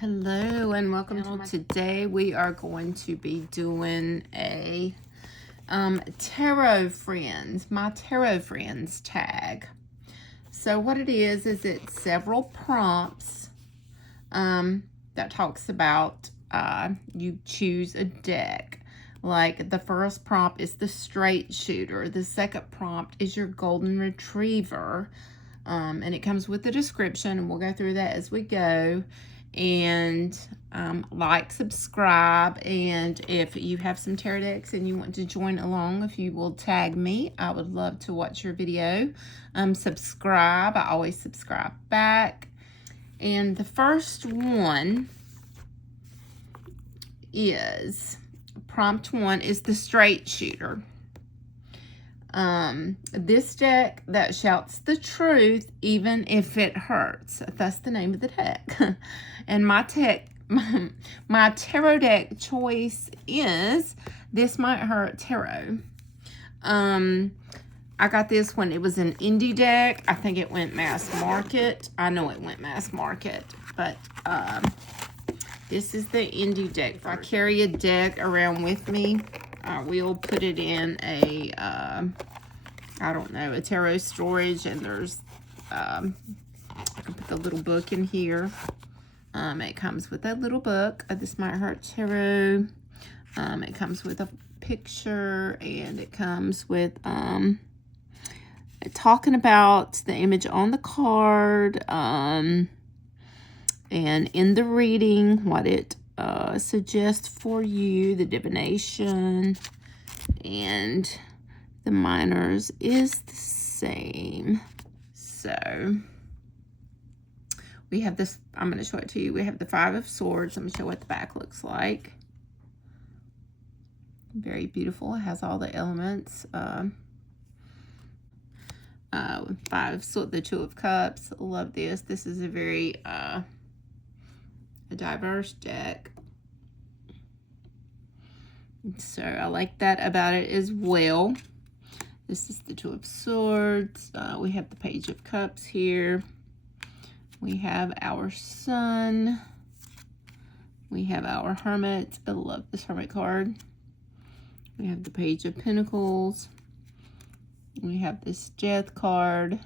Hello and welcome to today. We are going to be doing a tarot friends, my tarot friends tag. So what it is it's several prompts that talks about you choose a deck. Like the first prompt is the straight shooter. The second prompt is your golden retriever. And it comes with the description, and we'll go through that as we go. And like, subscribe, and if you have some tarot decks and you want to join along, if you will tag me, I would love to watch your video. Subscribe. I always subscribe back. And the first one is prompt 1 is the straight shooter. This deck that shouts the truth even if it hurts. That's the name of the deck. And my tarot deck choice is This Might Hurt Tarot. I got this when it was an indie deck. I think it went mass market. I know it went mass market, but this is the indie deck. If I carry a deck around with me, I will put it in a, I don't know, a tarot storage, and there's, I can put the little book in here. It comes with a little book, This Might Hurt Tarot. It comes with a picture, and it comes with, talking about the image on the card, and in the reading, what it suggests for you, the divination, and the minors is the same. So we have this, I'm going to show it to you. We have the 5 of Swords. Let me show what the back looks like. Very beautiful. It has all the elements. 5 of Swords, the 2 of Cups. Love this. This is a very a diverse deck. So I like that about it as well. This is the 2 of Swords. We have the Page of Cups here. We have our Sun. We have our Hermit. I love this Hermit card. We have the Page of Pentacles. We have this Death card.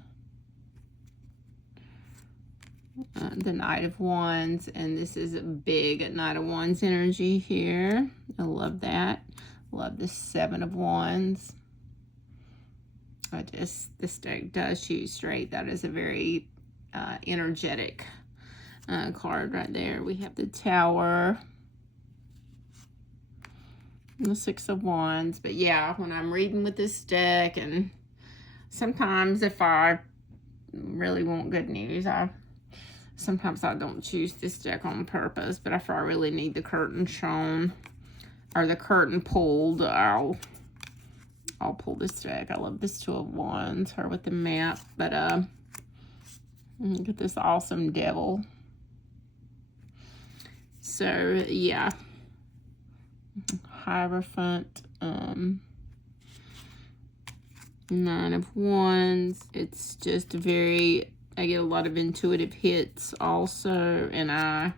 The Knight of Wands, and this is a big Knight of Wands energy here. I love that. Love the 7 of Wands. This deck does shoot straight. That is a very energetic card right there. We have the Tower, the 6 of Wands. But yeah, when I'm reading with this deck, and sometimes if I really want good news, sometimes I don't choose this deck on purpose, but if I really need the curtain shown or the curtain pulled, I'll pull this deck. I love this 2 of Wands, her with the map, but look at this awesome devil. So yeah, Hierophant, 9 of Wands. It's just very, I get a lot of intuitive hits also, and I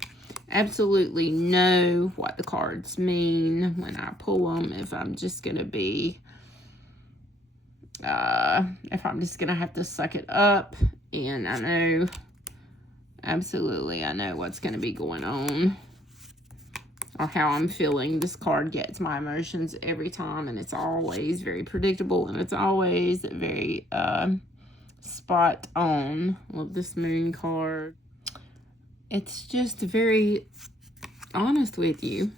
absolutely know what the cards mean when I pull them. If I'm just going to be, if I'm just going to have to suck it up, and I know, absolutely, I know what's going to be going on or how I'm feeling. This card gets my emotions every time, and it's always very predictable, and it's always very, spot on. Love this Moon card. It's just very honest with you.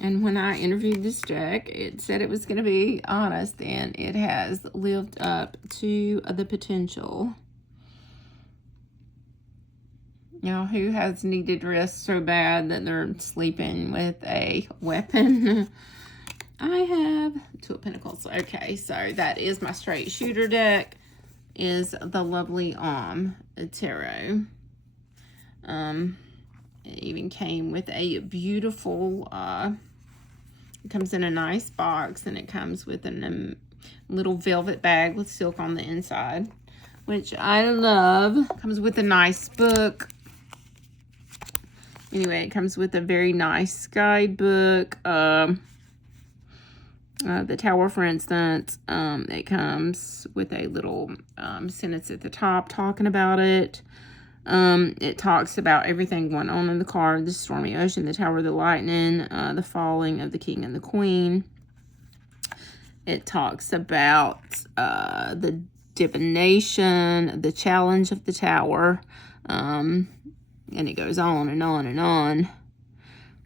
And when I interviewed this deck, it said it was going to be honest, and it has lived up to the potential. Now, who has needed rest so bad that they're sleeping with a weapon? I have 2 of Pentacles. Okay, so that is my straight shooter deck. Is the lovely tarot. It even came with a beautiful, it comes in a nice box, and it comes with a little velvet bag with silk on the inside, which I love. Comes with a nice book. Anyway, it comes with a very nice guidebook. The tower, for instance, it comes with a little sentence at the top talking about it. It talks about everything going on in the card: the stormy ocean, the tower of the lightning, the falling of the king and the queen. It talks about the divination, the challenge of the tower, and it goes on and on and on.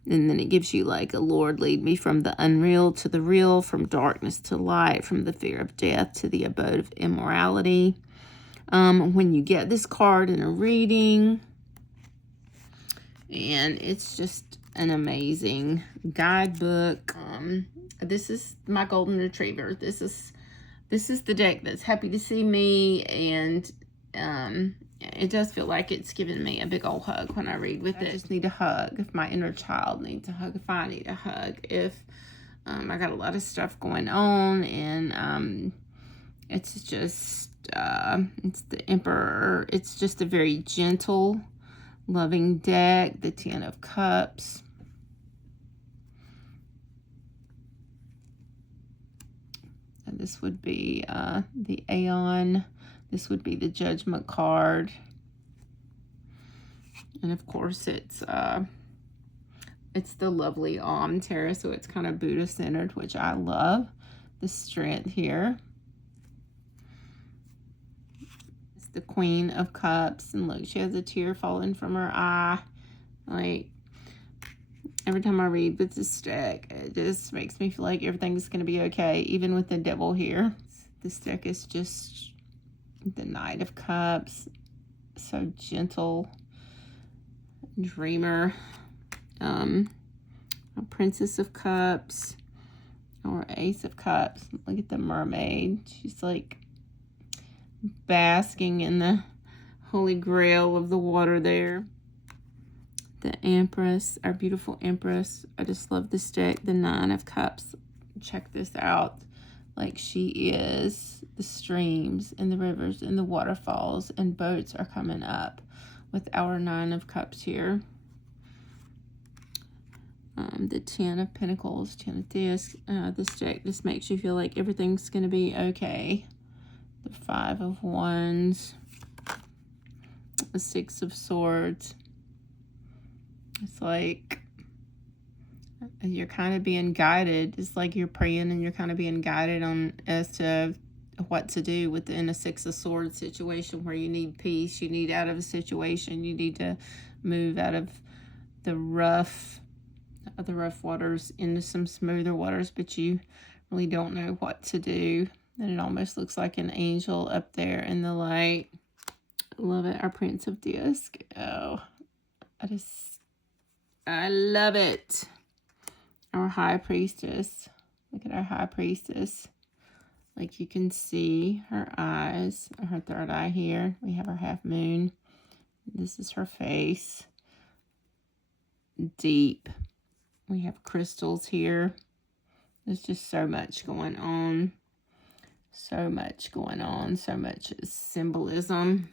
And then it gives you like, a Lord, lead me from the unreal to the real, from darkness to light, from the fear of death to the abode of immorality. When you get this card in a reading, and it's just an amazing guidebook. This is my golden retriever. This is the deck that's happy to see me, and it does feel like it's giving me a big old hug when I read with it. I just need a hug if my inner child needs a hug, if I need a hug, if I got a lot of stuff going on, and it's just it's the Emperor. It's just a very gentle, loving deck. The Ten of Cups. And this would be the Aeon. This would be the Judgment card. And of course it's the lovely Tarot, so it's kind of Buddha centered, which I love. The Strength here. It's the Queen of Cups, and look, she has a tear falling from her eye. Like, every time I read with this deck, it just makes me feel like everything's going to be okay, even with the Devil here. This deck is just the Knight of Cups, so gentle, dreamer, a Princess of Cups, or Ace of Cups. Look at the mermaid. She's like basking in the holy grail of the water there. The Empress, our beautiful Empress. I just love this deck. The Nine of Cups. Check this out. Like, she is the streams and the rivers and the waterfalls, and boats are coming up with our Nine of Cups here. The Ten of Pentacles, Ten of Discs. This deck just makes you feel like everything's going to be okay. The Five of Wands. The Six of Swords. It's like you're kind of being guided. It's like you're praying and you're kind of being guided on as to what to do within a Six of Swords situation where you need peace. You need out of a situation. You need to move out of the rough waters into some smoother waters, but you really don't know what to do. And it almost looks like an angel up there in the light. Love it. Our Prince of Disc. Oh, I love it. Our High Priestess. Look at our High Priestess. Like, you can see her eyes, her third eye here. We have our half moon. This is her face. Deep. We have crystals here. There's just so much going on. So much going on. So much symbolism.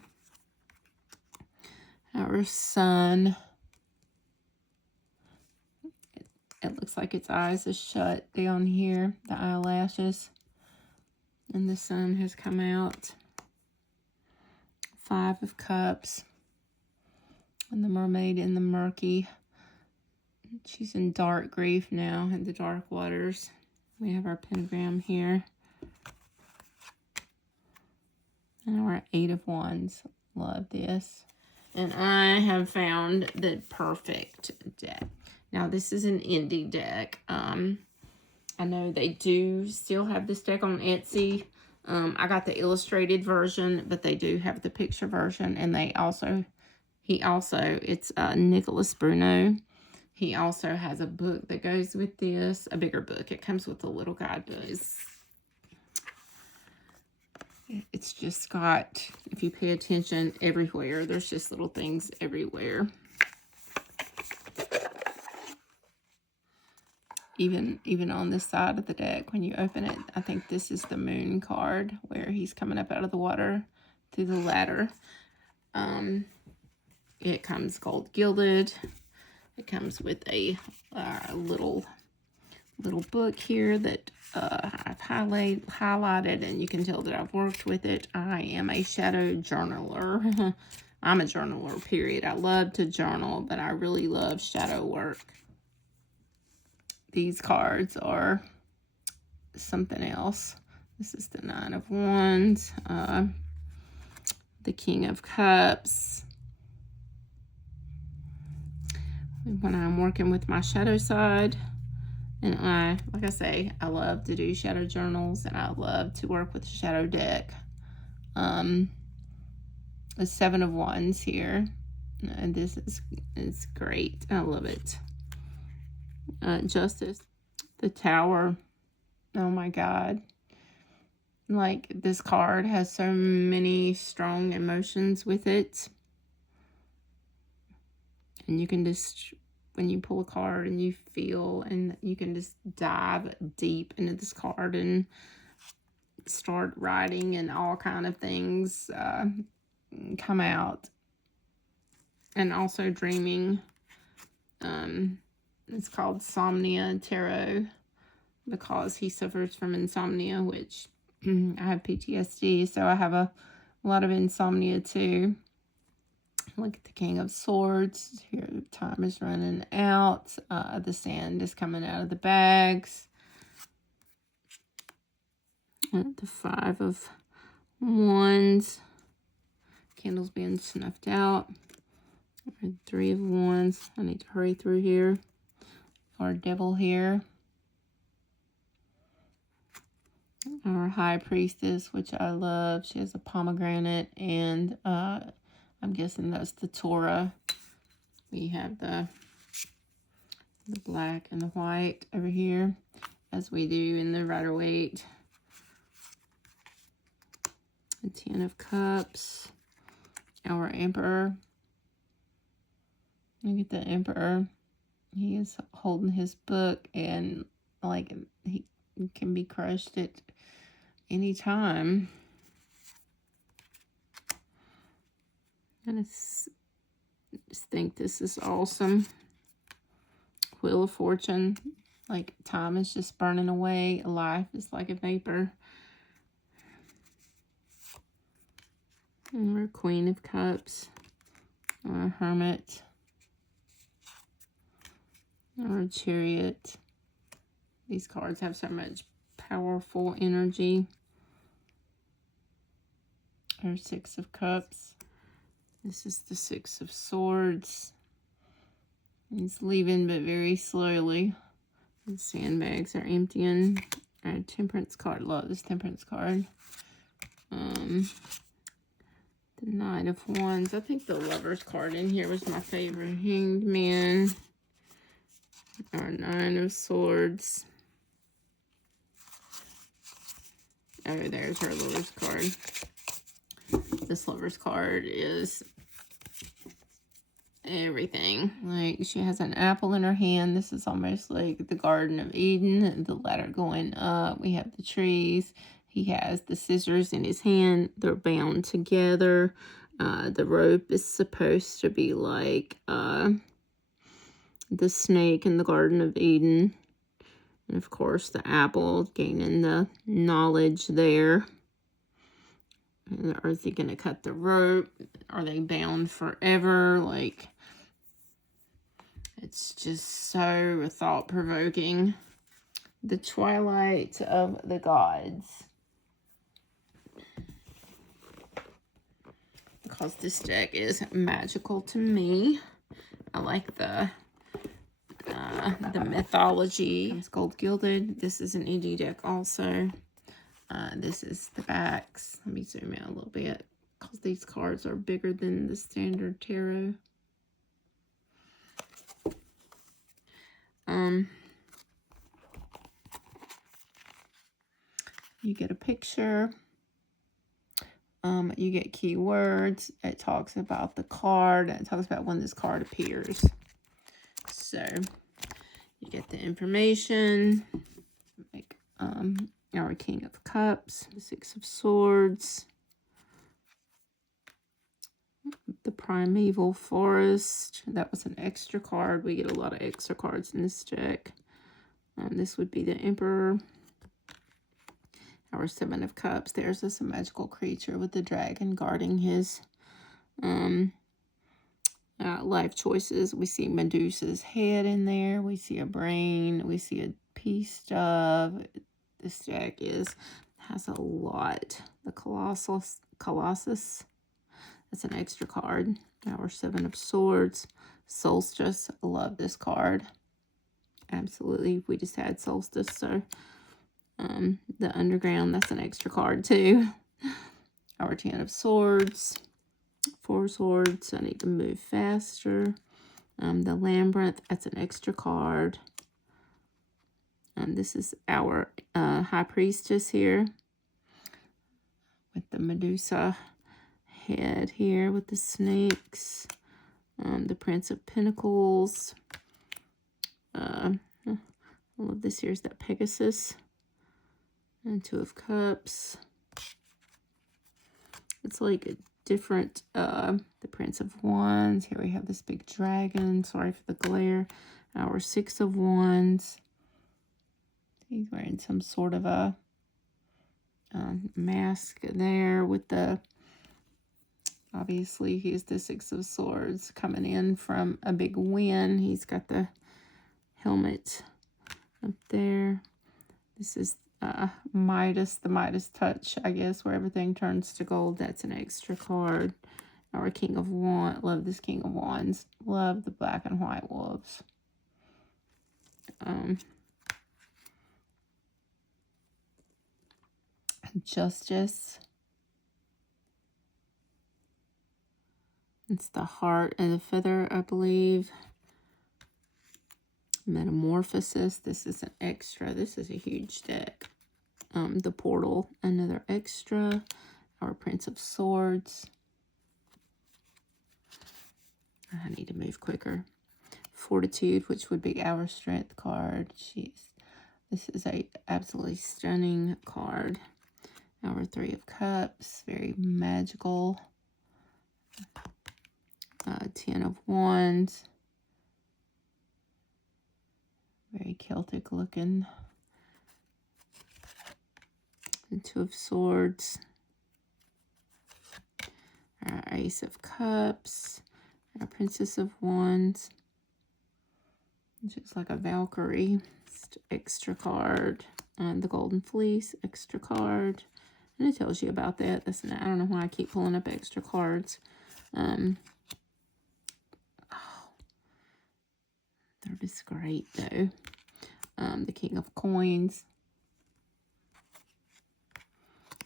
Our Sun. It looks like its eyes are shut down here. The eyelashes. And the sun has come out. Five of Cups. And the mermaid in the murky. She's in dark grief now in the dark waters. We have our pentagram here. And our Eight of Wands. Love this. And I have found the perfect deck. Now, this is an indie deck. I know they do still have this deck on Etsy. I got the illustrated version, but they do have the picture version. And it's Nicholas Bruno. He also has a book that goes with this, a bigger book. It comes with a little guidebook. It's just got, if you pay attention, everywhere. There's just little things everywhere. Even on this side of the deck, when you open it, I think this is the moon card where he's coming up out of the water through the ladder. It comes gold gilded. It comes with a little book here that I've highlighted, and you can tell that I've worked with it. I am a shadow journaler. I'm a journaler, period. I love to journal, but I really love shadow work. These cards are something else. This is the Nine of Wands, the King of Cups. When I'm working with my shadow side, and like I say, I love to do shadow journals, and I love to work with the shadow deck. The Seven of Wands here, and this is great. I love it. Justice, the Tower. Oh my God. Like, this card has so many strong emotions with it. And you can just, when you pull a card and you feel, and you can just dive deep into this card and start writing, and all kind of things come out. And also dreaming. It's called Somnia Tarot because he suffers from insomnia, which I have PTSD, so I have a lot of insomnia too. Look at the King of Swords. Here, time is running out. The sand is coming out of the bags. And the Five of Wands. Candles being snuffed out. Three of Wands. I need to hurry through here. Our Devil here. Our High Priestess, which I love. She has a pomegranate, and I'm guessing that's the Torah. We have the black and the white over here, as we do in the Rider-Waite. The Ten of Cups. Our Emperor. Look at the Emperor. He is holding his book, and like, he can be crushed at any time. I just think this is awesome. Wheel of Fortune. Like, time is just burning away. Life is like a vapor. And our Queen of Cups. Our Hermit. Our Chariot. These cards have so much powerful energy. Our Six of Cups. This is the Six of Swords. He's leaving, but very slowly. The sandbags are emptying. Our Temperance card. Love this Temperance card. The Knight of Wands. I think the Lover's card in here was my favorite. Hanged Man. Our Nine of Swords. Oh, there's her Lover's card. This Lover's card is everything. Like, she has an apple in her hand. This is almost like the Garden of Eden. The ladder going up. We have the trees. He has the scissors in his hand. They're bound together. The rope is supposed to be like the snake in the Garden of Eden. And of course, the apple, gaining the knowledge there. And are they going to cut the rope? Are they bound forever? Like, it's just so thought-provoking. The Twilight of the Gods. Because this deck is magical to me. I like the mythology. It's gold gilded. This is an ED deck also. This is the backs. Let me zoom out a little bit because these cards are bigger than the standard tarot. You get a picture. You get keywords. It talks about the card. It talks about when this card appears. So you get the information. Like our King of Cups, the Six of Swords, The Primeval Forest. That was an extra card. We get a lot of extra cards in this deck. This would be the Emperor. Our Seven of Cups. There's this magical creature with the dragon guarding his life choices. We see Medusa's head in there. We see a brain. We see a peace dove. This deck has a lot. The Colossus. That's an extra card. Our Seven of Swords. Solstice. Love this card. Absolutely. We just had Solstice, so the Underground, that's an extra card too. Our Ten of Swords. 4 swords. I need to move faster. The Labyrinth, that's an extra card. This is our High Priestess here with the Medusa head here with the snakes. The Prince of Pentacles. I love this. Here's that Pegasus. And Two of Cups. It's like a different, the Prince of Wands. Here we have this big dragon. Sorry for the glare. Our Six of Wands. He's wearing some sort of a mask there with the, obviously he's the Six of Swords coming in from a big win. He's got the helmet up there. This is Midas, the Midas touch, I guess, where everything turns to gold. That's an extra card. Our King of Wands. Love this King of Wands. Love the black and white wolves. Justice. It's the Heart and the Feather, I believe. Metamorphosis. This is an extra. This is a huge deck. The Portal, another extra. Our Prince of Swords. I need to move quicker. Fortitude, which would be our Strength card. Jeez. This is a absolutely stunning card. Our Three of Cups, very magical. 10 of Wands. Very Celtic looking. The Two of Swords. Our Ace of Cups. Our Princess of Wands. Just like a Valkyrie. Extra card. And the Golden Fleece, extra card. And it tells you about that. I don't know why I keep pulling up extra cards. They're just great though. The King of Coins.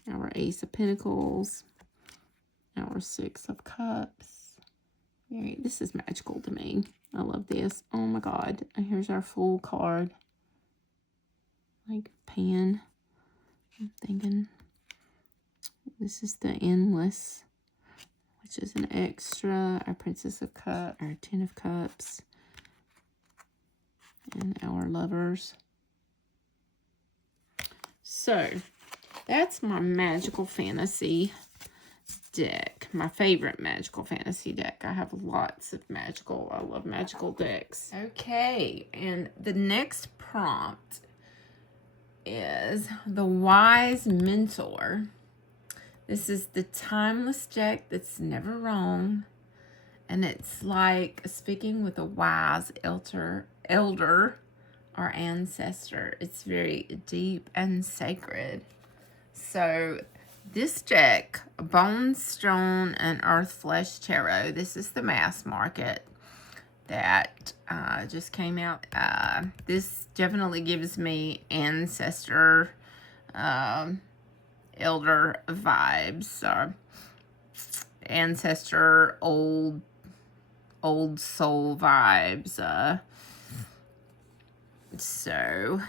Our Ace of Pentacles. Our Six of Cups. This is magical to me. I love this. Oh my God. And here's our full card. Like Pan. I'm thinking this is the Endless, which is an extra. Our Princess of Cups, our Ten of Cups, and our Lovers. So that's my magical fantasy deck. My favorite magical fantasy deck. I have lots of magical. I love magical decks. Okay, and the next prompt is the Wise Mentor. This is the timeless deck that's never wrong. And it's like speaking with a wise elder or ancestor. It's very deep and sacred. So this deck, Bonestone and Earthflesh Tarot, this is the mass market that just came out. This definitely gives me ancestor, elder vibes, ancestor, old soul vibes. So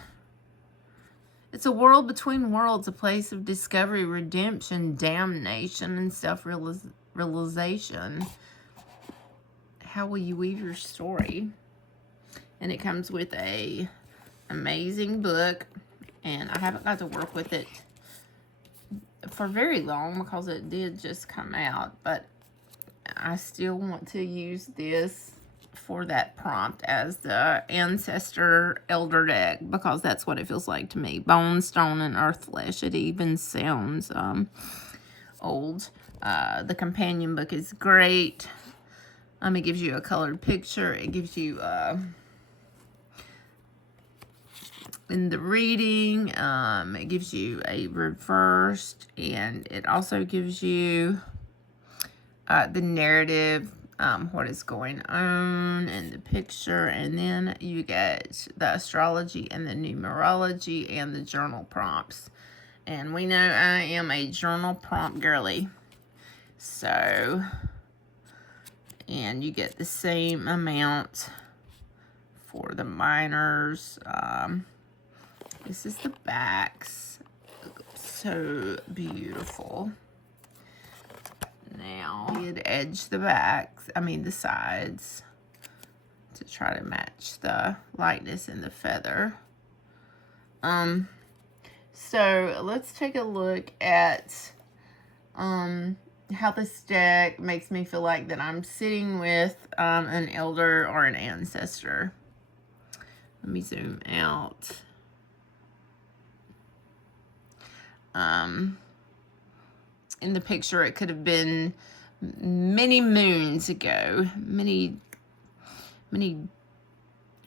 it's a world between worlds, a place of discovery, redemption, damnation, and self-realization. How will you weave your story? And it comes with a amazing book, and I haven't got to work with it for very long because it did just come out, but I still want to use this for that prompt as the ancestor elder deck, because that's what it feels like to me. Bonestone and Earthflesh. It even sounds old. The companion book is great. It gives you a colored picture. It gives you in the reading, it gives you a reversed, and it also gives you the narrative, what is going on in the picture, and then you get the astrology and the numerology and the journal prompts. And we know I am a journal prompt girly. So, and you get the same amount for the minors. This is the backs. So beautiful. Now, you'd edge the backs, the sides, to try to match the lightness in the feather. So let's take a look at how this deck makes me feel like that I'm sitting with an elder or an ancestor. Let me zoom out. In the picture, it could have been many moons ago, many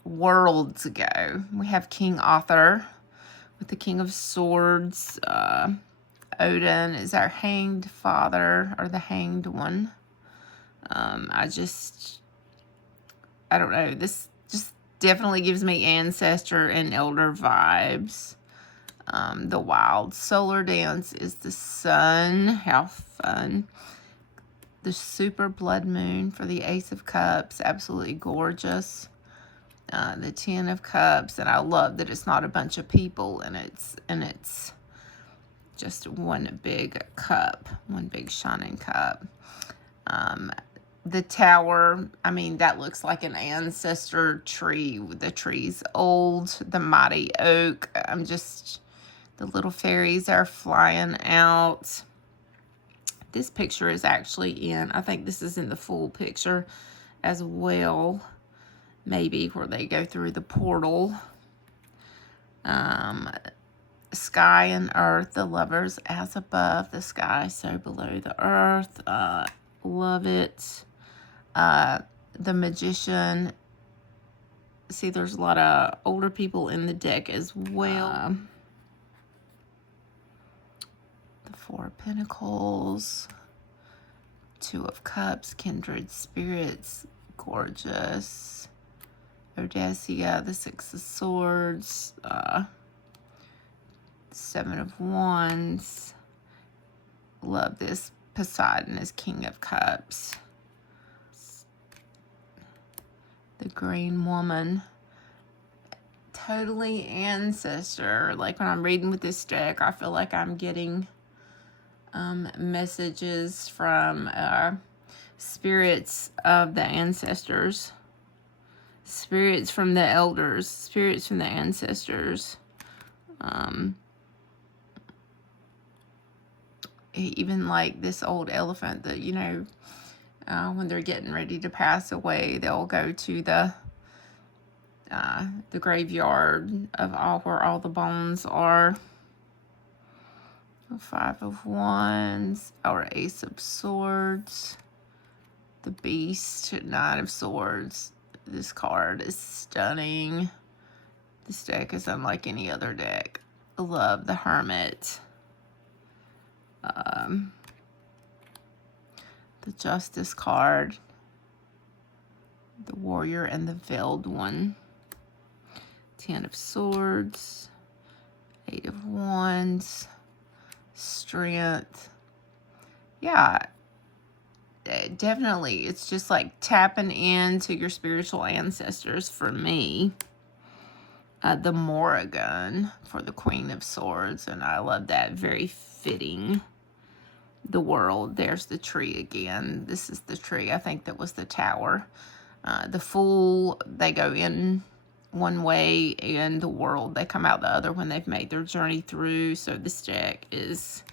worlds ago. We have King Arthur with the King of Swords. Odin is our hanged father, or the hanged one. I don't know. This just definitely gives me ancestor and elder vibes. The wild solar dance is the sun. How fun. The super blood moon for the Ace of Cups. Absolutely gorgeous. The Ten of Cups. And I love that it's not a bunch of people, and it's just one big cup. One big shining cup. The tower, that looks like an ancestor tree. The tree's old. The mighty oak. The little fairies are flying out. This picture is actually I think this is in the full picture as well. Maybe where they go through the portal. Sky and earth, the lovers as above, the sky so below the earth. Love it. The magician. See, there's a lot of older people in the deck as well. The Four of Pentacles, Two of Cups, kindred spirits, gorgeous. Odysseus, the Six of Swords, Seven of Wands. Love this. Poseidon is King of Cups. The Green Woman. Totally ancestor. Like when I'm reading with this deck, I feel like I'm getting messages from spirits of the ancestors, spirits from the elders, spirits from the ancestors. Even like this old elephant that, when they're getting ready to pass away, they'll go to the graveyard of where all the bones are. Five of Wands, or Ace of Swords, the Beast, Nine of Swords. This card is stunning. This deck is unlike any other deck. I love the Hermit. The Justice card. The Warrior and the Veiled One. Ten of Swords. Eight of Wands. Strength. Yeah, definitely. It's just like tapping into your spiritual ancestors for me. The Morrigan for the Queen of Swords, and I love that. Very fitting. The World. There's the tree again. This is the tree. I think that was the tower. The Fool, they go in one way, and the World, they come out the other when they've made their journey through. So this deck is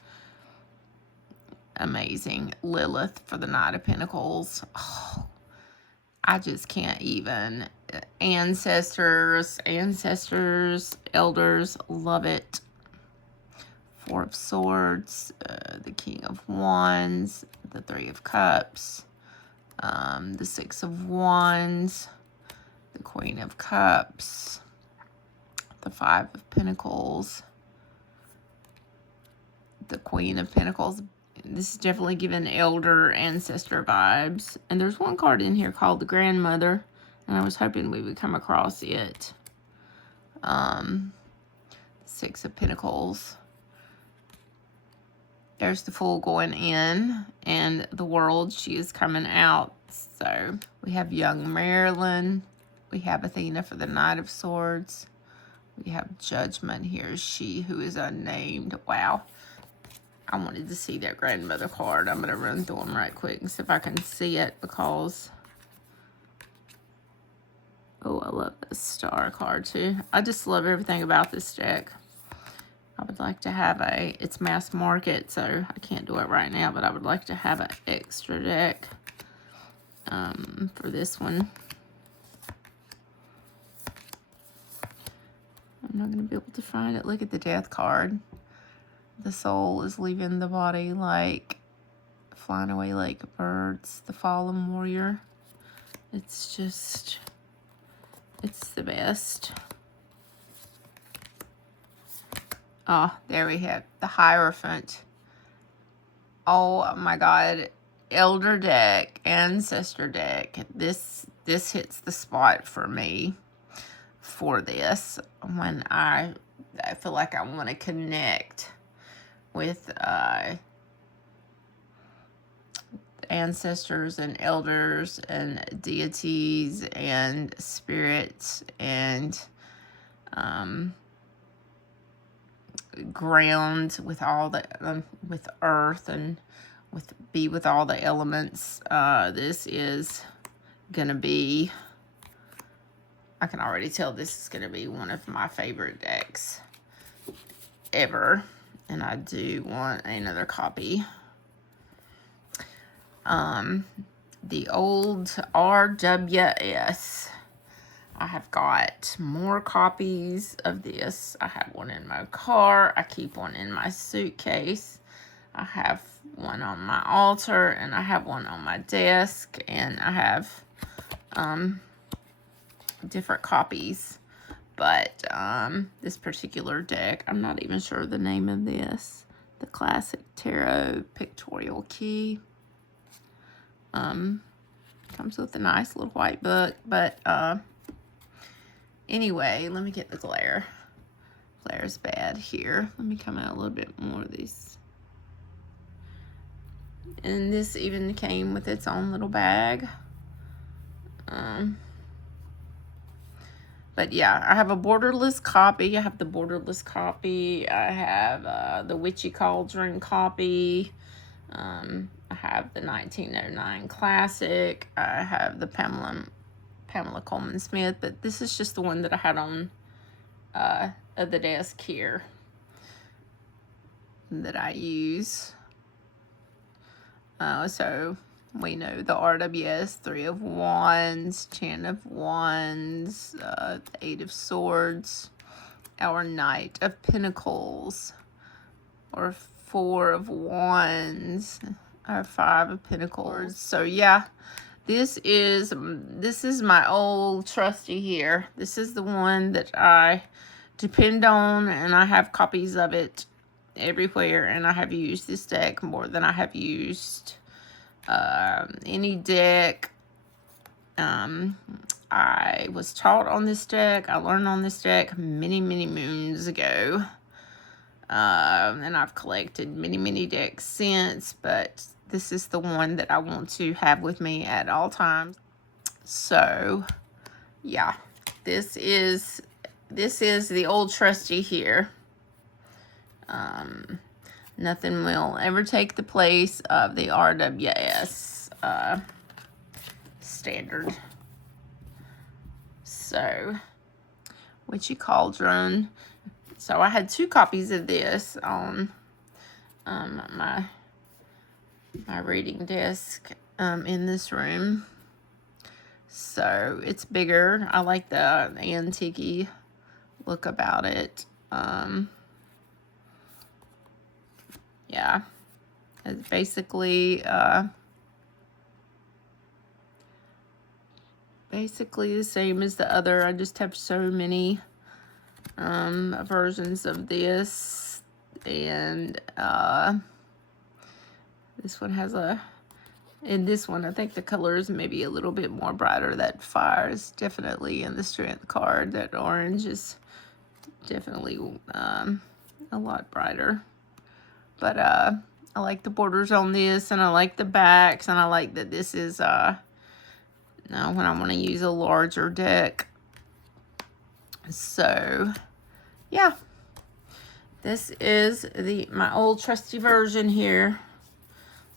amazing. Lilith for the Knight of Pentacles. Oh, I just can't even. Ancestors, elders, love it. Four of Swords, the King of Wands, the Three of Cups, the Six of Wands, the Queen of Cups, the Five of Pentacles, the Queen of Pentacles. This is definitely giving elder ancestor vibes. And there's one card in here called the Grandmother, and I was hoping we would come across it. Six of Pentacles. There's the Fool going in, and the World, she is coming out. So we have young Marilyn. We have Athena for the Knight of Swords. We have Judgment here, she who is unnamed. Wow. I wanted to see that Grandmother card. I'm going to run through them right quick and see if I can see it, because... oh, I love this Star card too. I just love everything about this deck. I would like to have a... it's mass market, so I can't do it right now, but I would like to have an extra deck for this one. I'm not going to be able to find it. Look at the Death card. The soul is leaving the body like flying away like birds. The fallen warrior. It's just, it's the best. Oh, there we have the Hierophant. Oh my God. Elder deck, ancestor deck. This hits the spot for me for this. When I feel like I want to connect with ancestors and elders and deities and spirits and ground with all the with earth and with all the elements. This is gonna be, I can already tell this is gonna be one of my favorite decks ever. And I do want another copy. The old RWS. I have got more copies of this. I have one in my car. I keep one in my suitcase. I have one on my altar, and I have one on my desk, and I have different copies. But this particular deck, I'm not even sure the name of this. The Classic Tarot Pictorial Key. Comes with a nice little white book. But anyway, let me get the glare. Glare's bad here. Let me come out a little bit more of these. And this even came with its own little bag. But yeah, I have a borderless copy. I have the borderless copy. I have the Witchy Cauldron copy. I have the 1909 Classic. I have the Pamela Coleman Smith. But this is just the one that I had on the desk here that I use. So we know the RWS, Three of Wands, Ten of Wands, Eight of Swords, our Knight of Pentacles, or Four of Wands, our Five of Pentacles. So yeah, this is my old trusty here. This is the one that I depend on, and I have copies of it everywhere, and I have used this deck more than I have used any deck. I was taught on this deck. I learned on this deck many moons ago, and I've collected many decks since, but this is the one that I want to have with me at all times. So yeah, this is the old trusty here. Nothing will ever take the place of the RWS standard. So, Witchy Cauldron. So I had two copies of this on my my reading desk in this room. So it's bigger. I like the antique look about it. Yeah, it's basically the same as the other. I just have so many versions of this, and this one has in this one, I think the color is maybe a little bit more brighter. That fire is definitely in the strength card. That orange is definitely a lot brighter. But I like the borders on this, and I like the backs, and I like that this is now when I want to use a larger deck. So yeah, this is my old trusty version here.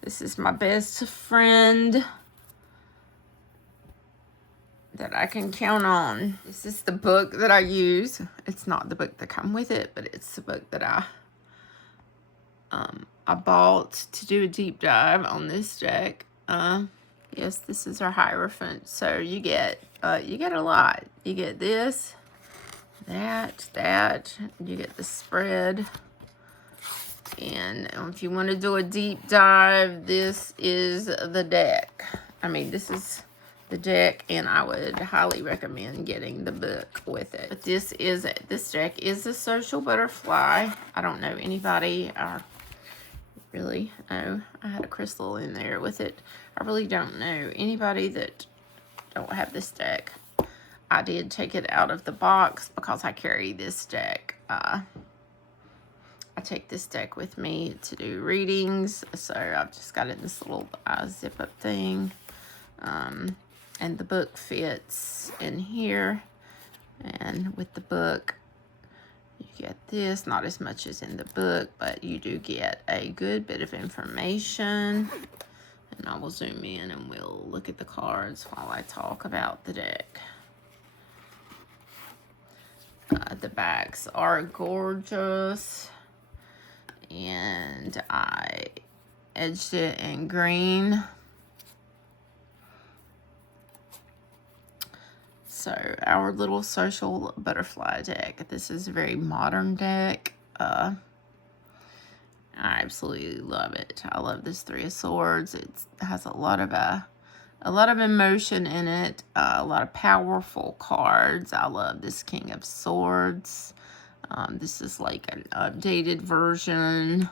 This is my best friend that I can count on. This is the book that I use. It's not the book that come with it, but it's the book that I bought to do a deep dive on this deck. Yes, this is our Hierophant. So you get a lot. You get this, that. You get the spread. And if you want to do a deep dive, this is the deck. I mean, this is the deck, and I would highly recommend getting the book with it. But this deck is a social butterfly. I don't know anybody. Really, oh, I had a crystal in there with it. I really don't know anybody that don't have this deck. I did take it out of the box because I carry this deck. I take this deck with me to do readings, so I've just got it in this little zip-up thing. And the book fits in here. And with the book, you get this, not as much as in the book, but you do get a good bit of information. And I will zoom in and we'll look at the cards while I talk about the deck. The backs are gorgeous. And I edged it in green. So our little social butterfly deck. This is a very modern deck. I absolutely love it. I love this Three of Swords. It has a lot of emotion in it. A lot of powerful cards. I love this King of Swords. This is like an updated version,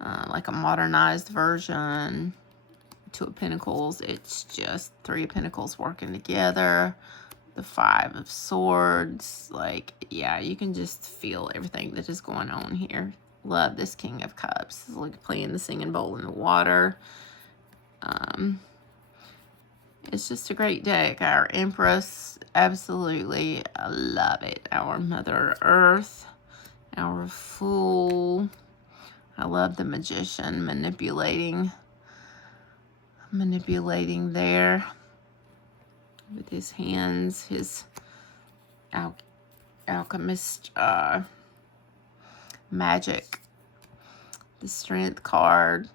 like a modernized version. Two of Pentacles. It's just Three of Pentacles working together. The Five of Swords. Like, yeah, you can just feel everything that is going on here. Love this King of Cups. It's like playing the singing bowl in the water. It's just a great deck. Our Empress, absolutely, I love it. Our Mother Earth, our Fool. I love the Magician manipulating there with his hands, his alchemist magic. The Strength card,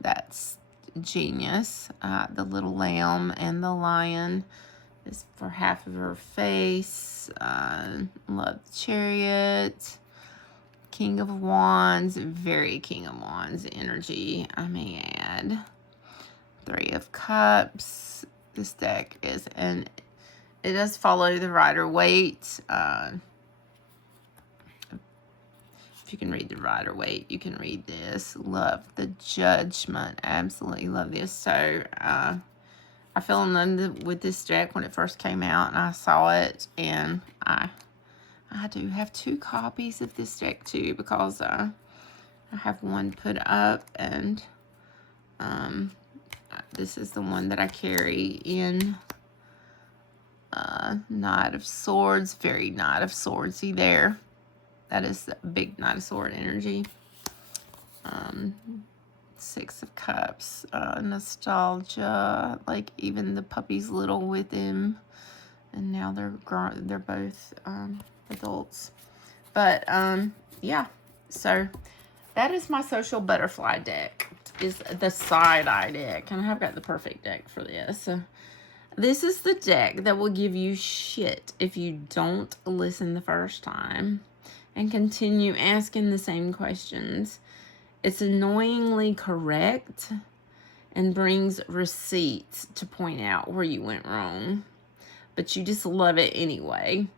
that's genius. The little lamb and the lion is for half of her face. Love the Chariot. King of Wands, very King of Wands energy, I may add. Three of Cups. This deck is, and it does follow the Rider-Waite. If you can read the Rider-Waite, you can read this. Love the Judgment. Absolutely love this. So, I fell in love with this deck when it first came out, and I saw it, and I do have 2 copies of this deck too, because I have one put up, and this is the one that I carry in Knight of Swords. Very Knight of Swordsy there. That is the big Knight of Sword energy. Six of Cups, nostalgia, like even the puppy's little with him, and now they're both adults. But yeah, so that is my social butterfly deck. Is the side-eye deck. And I've got the perfect deck for this. So this is the deck that will give you shit if you don't listen the first time and continue asking the same questions. It's annoyingly correct and brings receipts to point out where you went wrong. But you just love it anyway.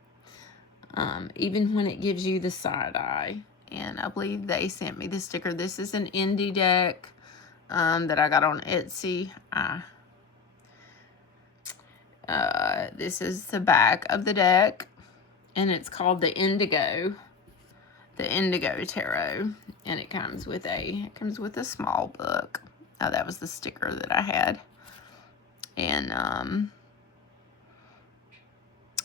Even when it gives you the side eye. And I believe they sent me the sticker. This is an indie deck that I got on Etsy. This is the back of the deck. And it's called the Indigo Tarot. And it comes with a small book. Oh, that was the sticker that I had. And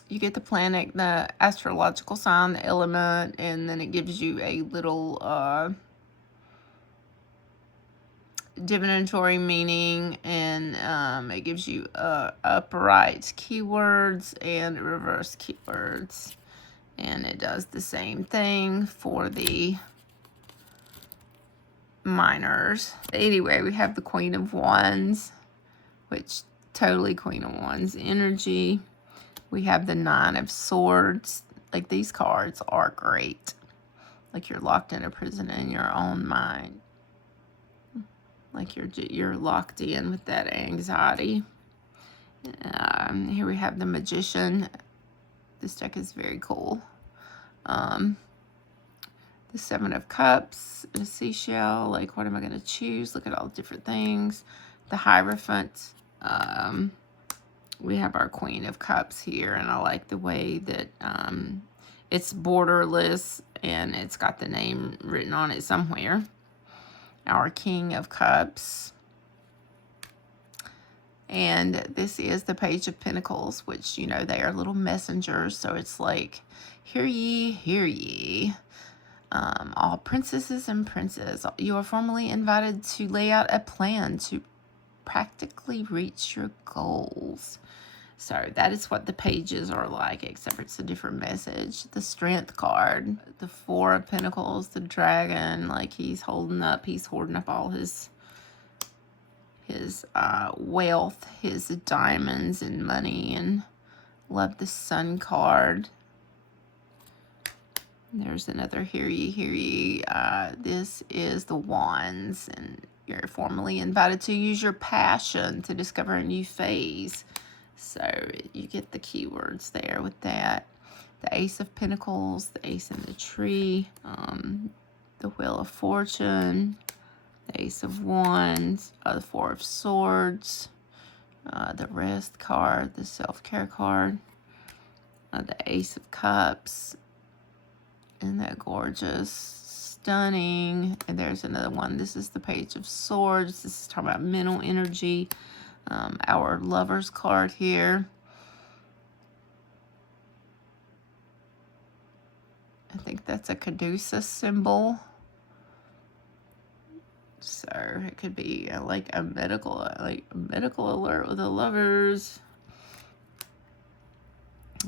you get the planet, the astrological sign, the element, and then it gives you a little divinatory meaning, and it gives you upright keywords and reverse keywords. And it does the same thing for the minors. Anyway, we have the Queen of Wands, which totally Queen of Wands energy. We have the Nine of Swords. Like, these cards are great. Like, you're locked in a prison in your own mind. Like, you're locked in with that anxiety. Here we have the Magician. This deck is very cool. The Seven of Cups, the seashell. Like, what am I going to choose? Look at all the different things. The Hierophant. We have our Queen of Cups here, and I like the way that it's borderless, and it's got the name written on it somewhere. Our King of Cups. And this is the Page of Pentacles, which, you know, they are little messengers, so it's like, hear ye, hear ye. All princesses and princes, you are formally invited to lay out a plan to practically reach your goals. So that is what the pages are like, except it's a different message. The Strength card, the Four of Pentacles, the dragon, like he's hoarding up all his wealth, his diamonds and money. And love the Sun card. There's another hear ye, hear ye. This is the Wands, and you're formally invited to use your passion to discover a new phase. So you get the keywords there with that. The Ace of Pentacles, the Ace in the Tree, the Wheel of Fortune, the Ace of Wands, the Four of Swords, the Rest card, the Self-Care card, the Ace of Cups. Isn't that gorgeous? Stunning. And there's another one. This is the Page of Swords. This is talking about mental energy. Our Lovers card here. I think that's a caduceus symbol. So it could be like a medical alert with the Lovers.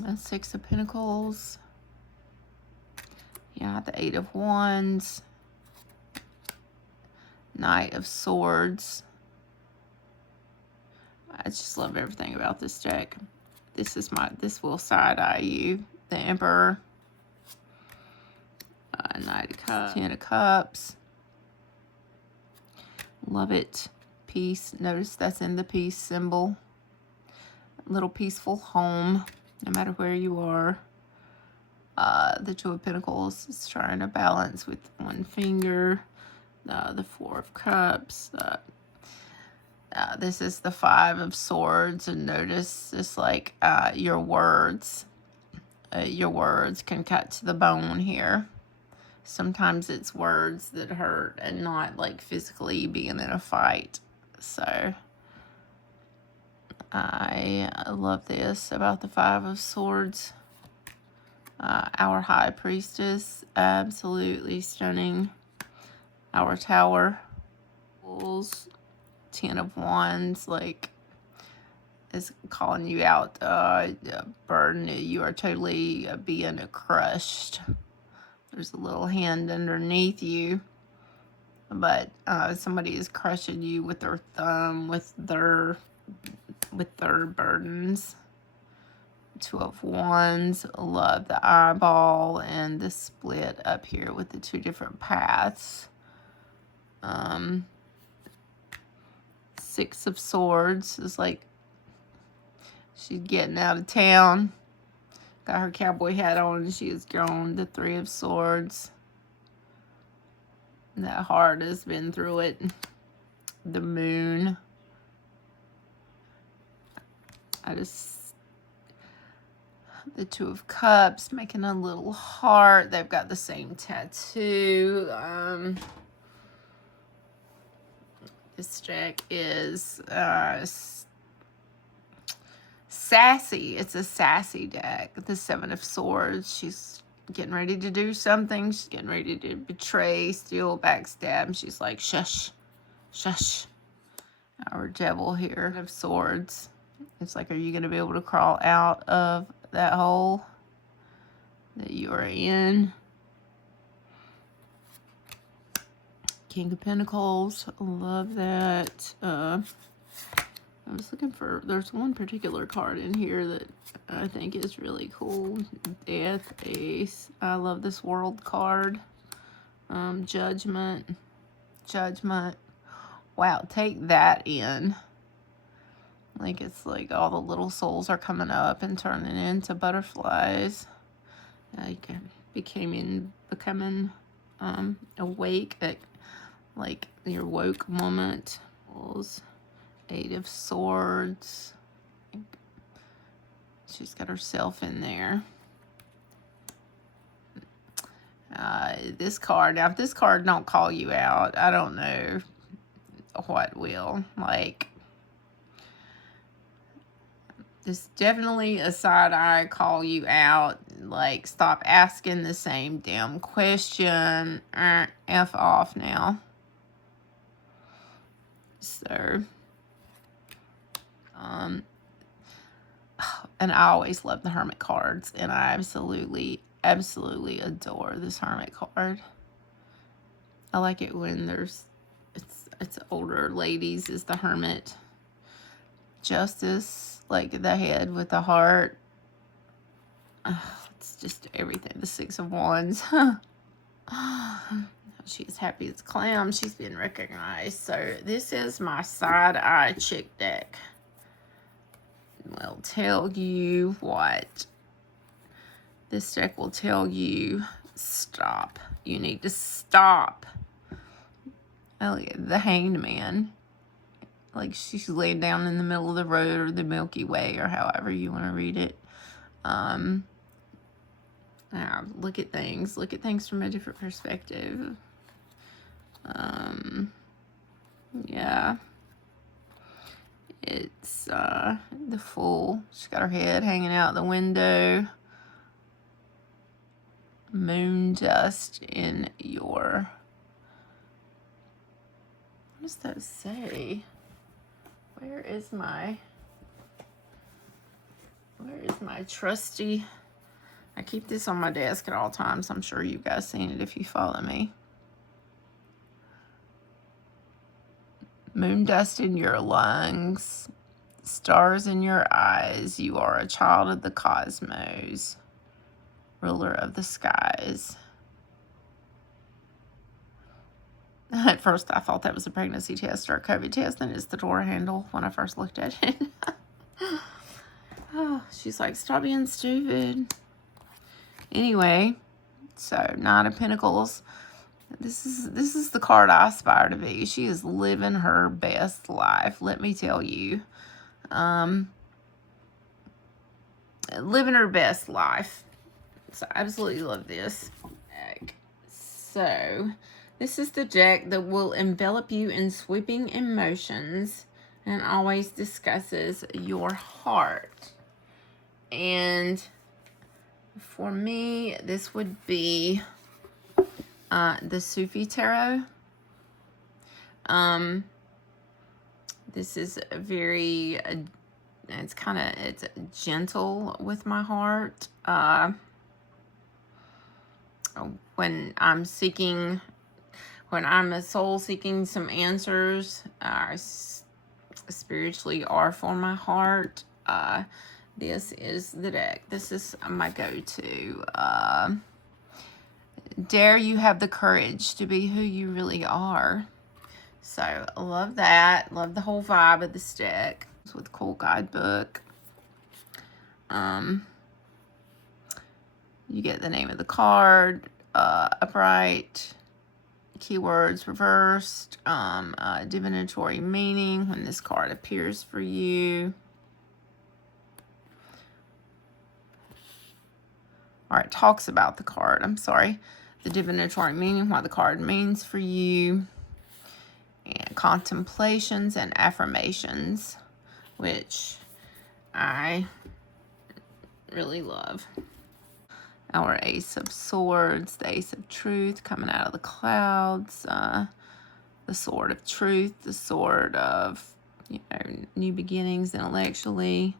The Six of Pentacles. Yeah, the Eight of Wands. Knight of Swords. I just love everything about this deck. This will side-eye you. The Emperor. Knight of Cups. Ten of Cups. Love it. Peace. Notice that's in the peace symbol. A little peaceful home, no matter where you are. The Two of Pentacles is trying to balance with one finger. The Four of Cups. This is the Five of Swords, and notice it's like your words. Your words can cut to the bone here. Sometimes it's words that hurt and not like physically being in a fight. So I love this about the Five of Swords. Our High Priestess, absolutely stunning. Our Tower. Ten of Wands, like, is calling you out, burden. You are totally being crushed. There's a little hand underneath you. but somebody is crushing you with their thumb, with their burdens. Two of Wands, love the eyeball and the split up here with the two different paths. Six of Swords is like she's getting out of town. Got her cowboy hat on and she is gone. The Three of Swords. That heart has been through it. The Moon. The Two of Cups, making a little heart. They've got the same tattoo. This deck is sassy. It's a sassy deck. The Seven of Swords. She's getting ready to do something. She's getting ready to betray, steal, backstab. She's like, shush, shush. Our Devil here of Swords. It's like, are you going to be able to crawl out of that hole that you are in? King of Pentacles. Love that. I was looking for, there's one particular card in here that I think is really cool. Death, Ace. I love this World card. Judgment. Judgment. Wow, take that in. Like, it's like all the little souls are coming up and turning into butterflies. Becoming awake at, like, your woke moment. Eight of Swords. She's got herself in there. This card, now if this card don't call you out, I don't know what will. Like, it's definitely a side eye call you out. Like, stop asking the same damn question. F off now. So, and I always love the Hermit cards, and I absolutely adore this Hermit card. I like it when it's older ladies is the Hermit. Justice, like the head with the heart. It's just everything. The Six of Wands. She's happy as a clown. She's been recognized. So this is my side eye chick deck. Will tell you what. This deck will tell you, stop. You need to stop. Oh, yeah, the Hanged Man. Like, she's laid down in the middle of the road, or the Milky Way, or however you want to read it. Look at things. Look at things from a different perspective. Yeah. It's the Fool. She's got her head hanging out the window. Moon dust in your... What does that say? Where is my trusty... I keep this on my desk at all times. I'm sure you guys seen it if you follow me. Moon dust in your lungs. Stars in your eyes. You are a child of the cosmos. Ruler of the skies. At first, I thought that was a pregnancy test or a COVID test, and it's the door handle when I first looked at it. Oh, she's like, stop being stupid. Anyway, so Nine of Pentacles. This is the card I aspire to be. She is living her best life, let me tell you. Living her best life. So I absolutely love this deck. So this is the deck that will envelop you in sweeping emotions and always discusses your heart. And for me, this would be the Sufi Tarot. This is very, it's gentle with my heart. When I'm seeking, when I'm soul seeking some answers, spiritually or for my heart, this is the deck. This is my go-to. Dare you have the courage to be who you really are. So I love that. Love the whole vibe of this deck. It's with a cool guidebook. You get the name of the card, upright, keywords reversed, divinatory meaning when this card appears for you. Or it talks about the card, I'm sorry. The divinatory meaning, what the card means for you. And contemplations and affirmations, which I really love. Our Ace of Swords, the Ace of Truth coming out of the clouds, the Sword of Truth, the Sword of, you know, new beginnings intellectually.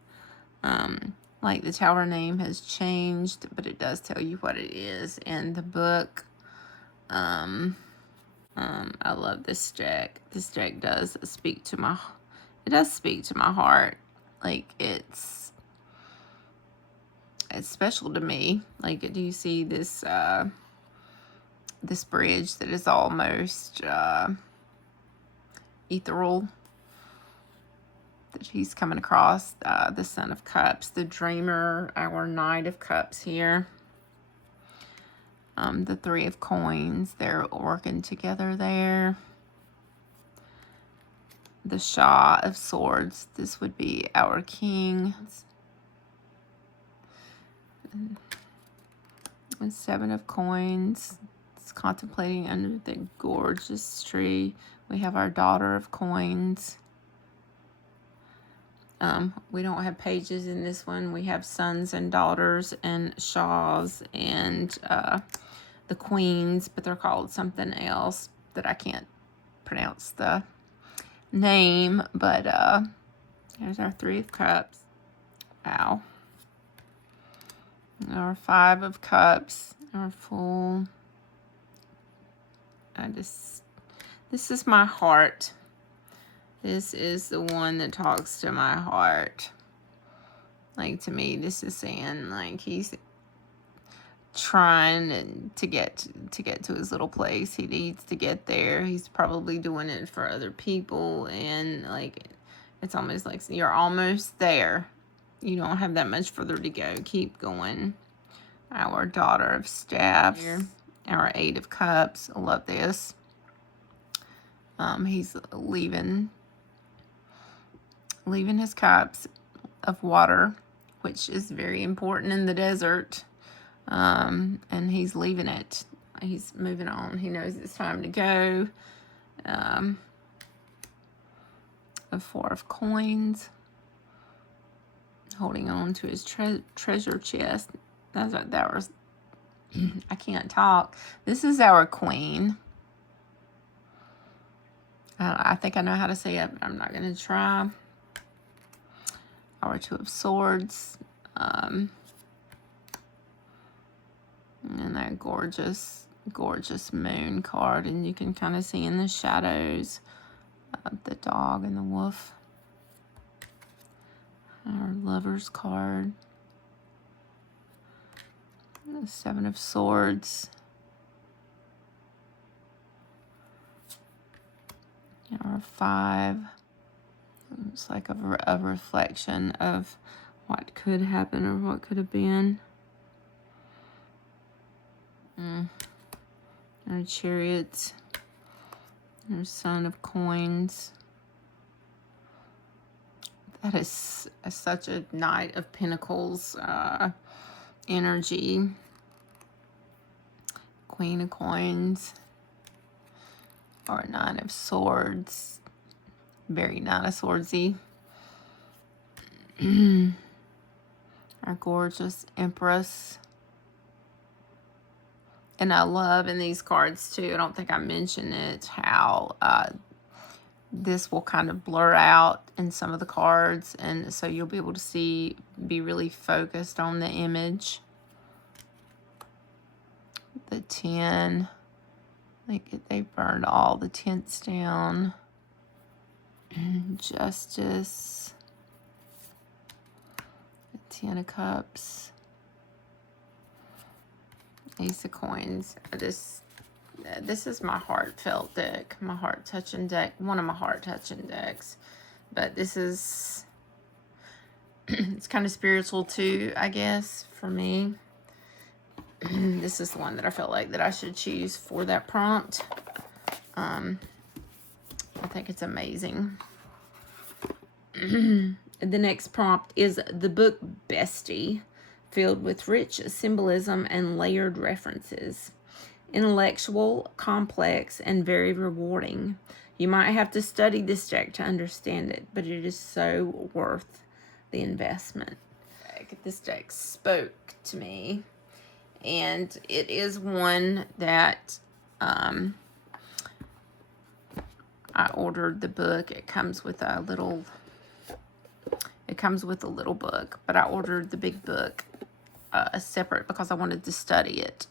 Like the Tower name has changed, but it does tell you what it is in the book. I love this deck. This deck does speak to my, it does speak to my heart. Like it's special to me. Like, do you see this, this bridge that is almost, ethereal? That he's coming across, the Son of Cups, the Dreamer, our Knight of Cups here. The Three of Coins, they're working together there. The Shah of Swords, this would be our King. And Seven of Coins, it's contemplating under the gorgeous tree. We have our Daughter of Coins. We don't have pages in this one. We have sons and daughters and shahs and the queens, but they're called something else that I can't pronounce the name. But there's our Three of Cups. Wow. Our Five of Cups. Our Fool. This is my heart. This is the one that talks to my heart. Like, to me, this is saying, like, he's trying to get to his little place. He needs to get there. He's probably doing it for other people, and like, it's almost like you're almost there. You don't have that much further to go. Keep going. Our Daughter of Staffs. Our Eight of Cups. I love this. He's leaving his cups of water, which is very important in the desert. And he's leaving it. He's moving on. He knows it's time to go. A Four of Coins. Holding on to his treasure chest. That was I can't talk. This is our Queen. I think I know how to say it, but I'm not going to try. Our Two of Swords. And that gorgeous moon card. And you can kind of see in the shadows the dog and the wolf. Our Lover's card. The Seven of Swords. Our Five. It's like a reflection of what could happen or what could have been. Our Chariots. Our Son of Coins. That is such a Knight of Pentacles energy. Queen of Coins. Or Nine of Swords. Very Nine of Swordsy. Our gorgeous Empress. And I love in these cards too, I don't think I mentioned it, how this will kind of blur out in some of the cards. And so you'll be able to be really focused on the image. The 10. Like, they burned all the tents down. Justice. The Ten of Cups. Ace of Coins. This is my heartfelt deck. My heart-touching deck. One of my heart-touching decks. But this is... it's kind of spiritual too, I guess, for me. This is the one that I felt like that I should choose for that prompt. I think it's amazing. The next prompt is the book Bestie, filled with rich symbolism and layered references. Intellectual, complex, and very rewarding. You might have to study this deck to understand it, but it is so worth the investment. This deck spoke to me, and it is one that I ordered the book. It comes with a little book, but I ordered the big book separate because I wanted to study it.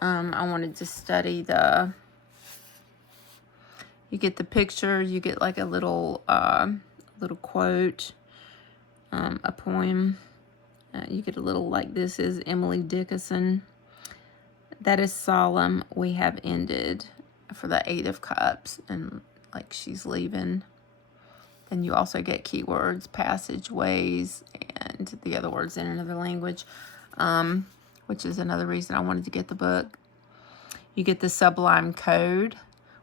I wanted to study you get the picture, you get like a little quote, a poem. You get a little like, this is Emily Dickinson. That is solemn, we have ended, for the Eight of Cups, and like she's leaving. Then you also get keywords, passageways, and the other words in another language, which is another reason I wanted to get the book. You get the Sublime Code,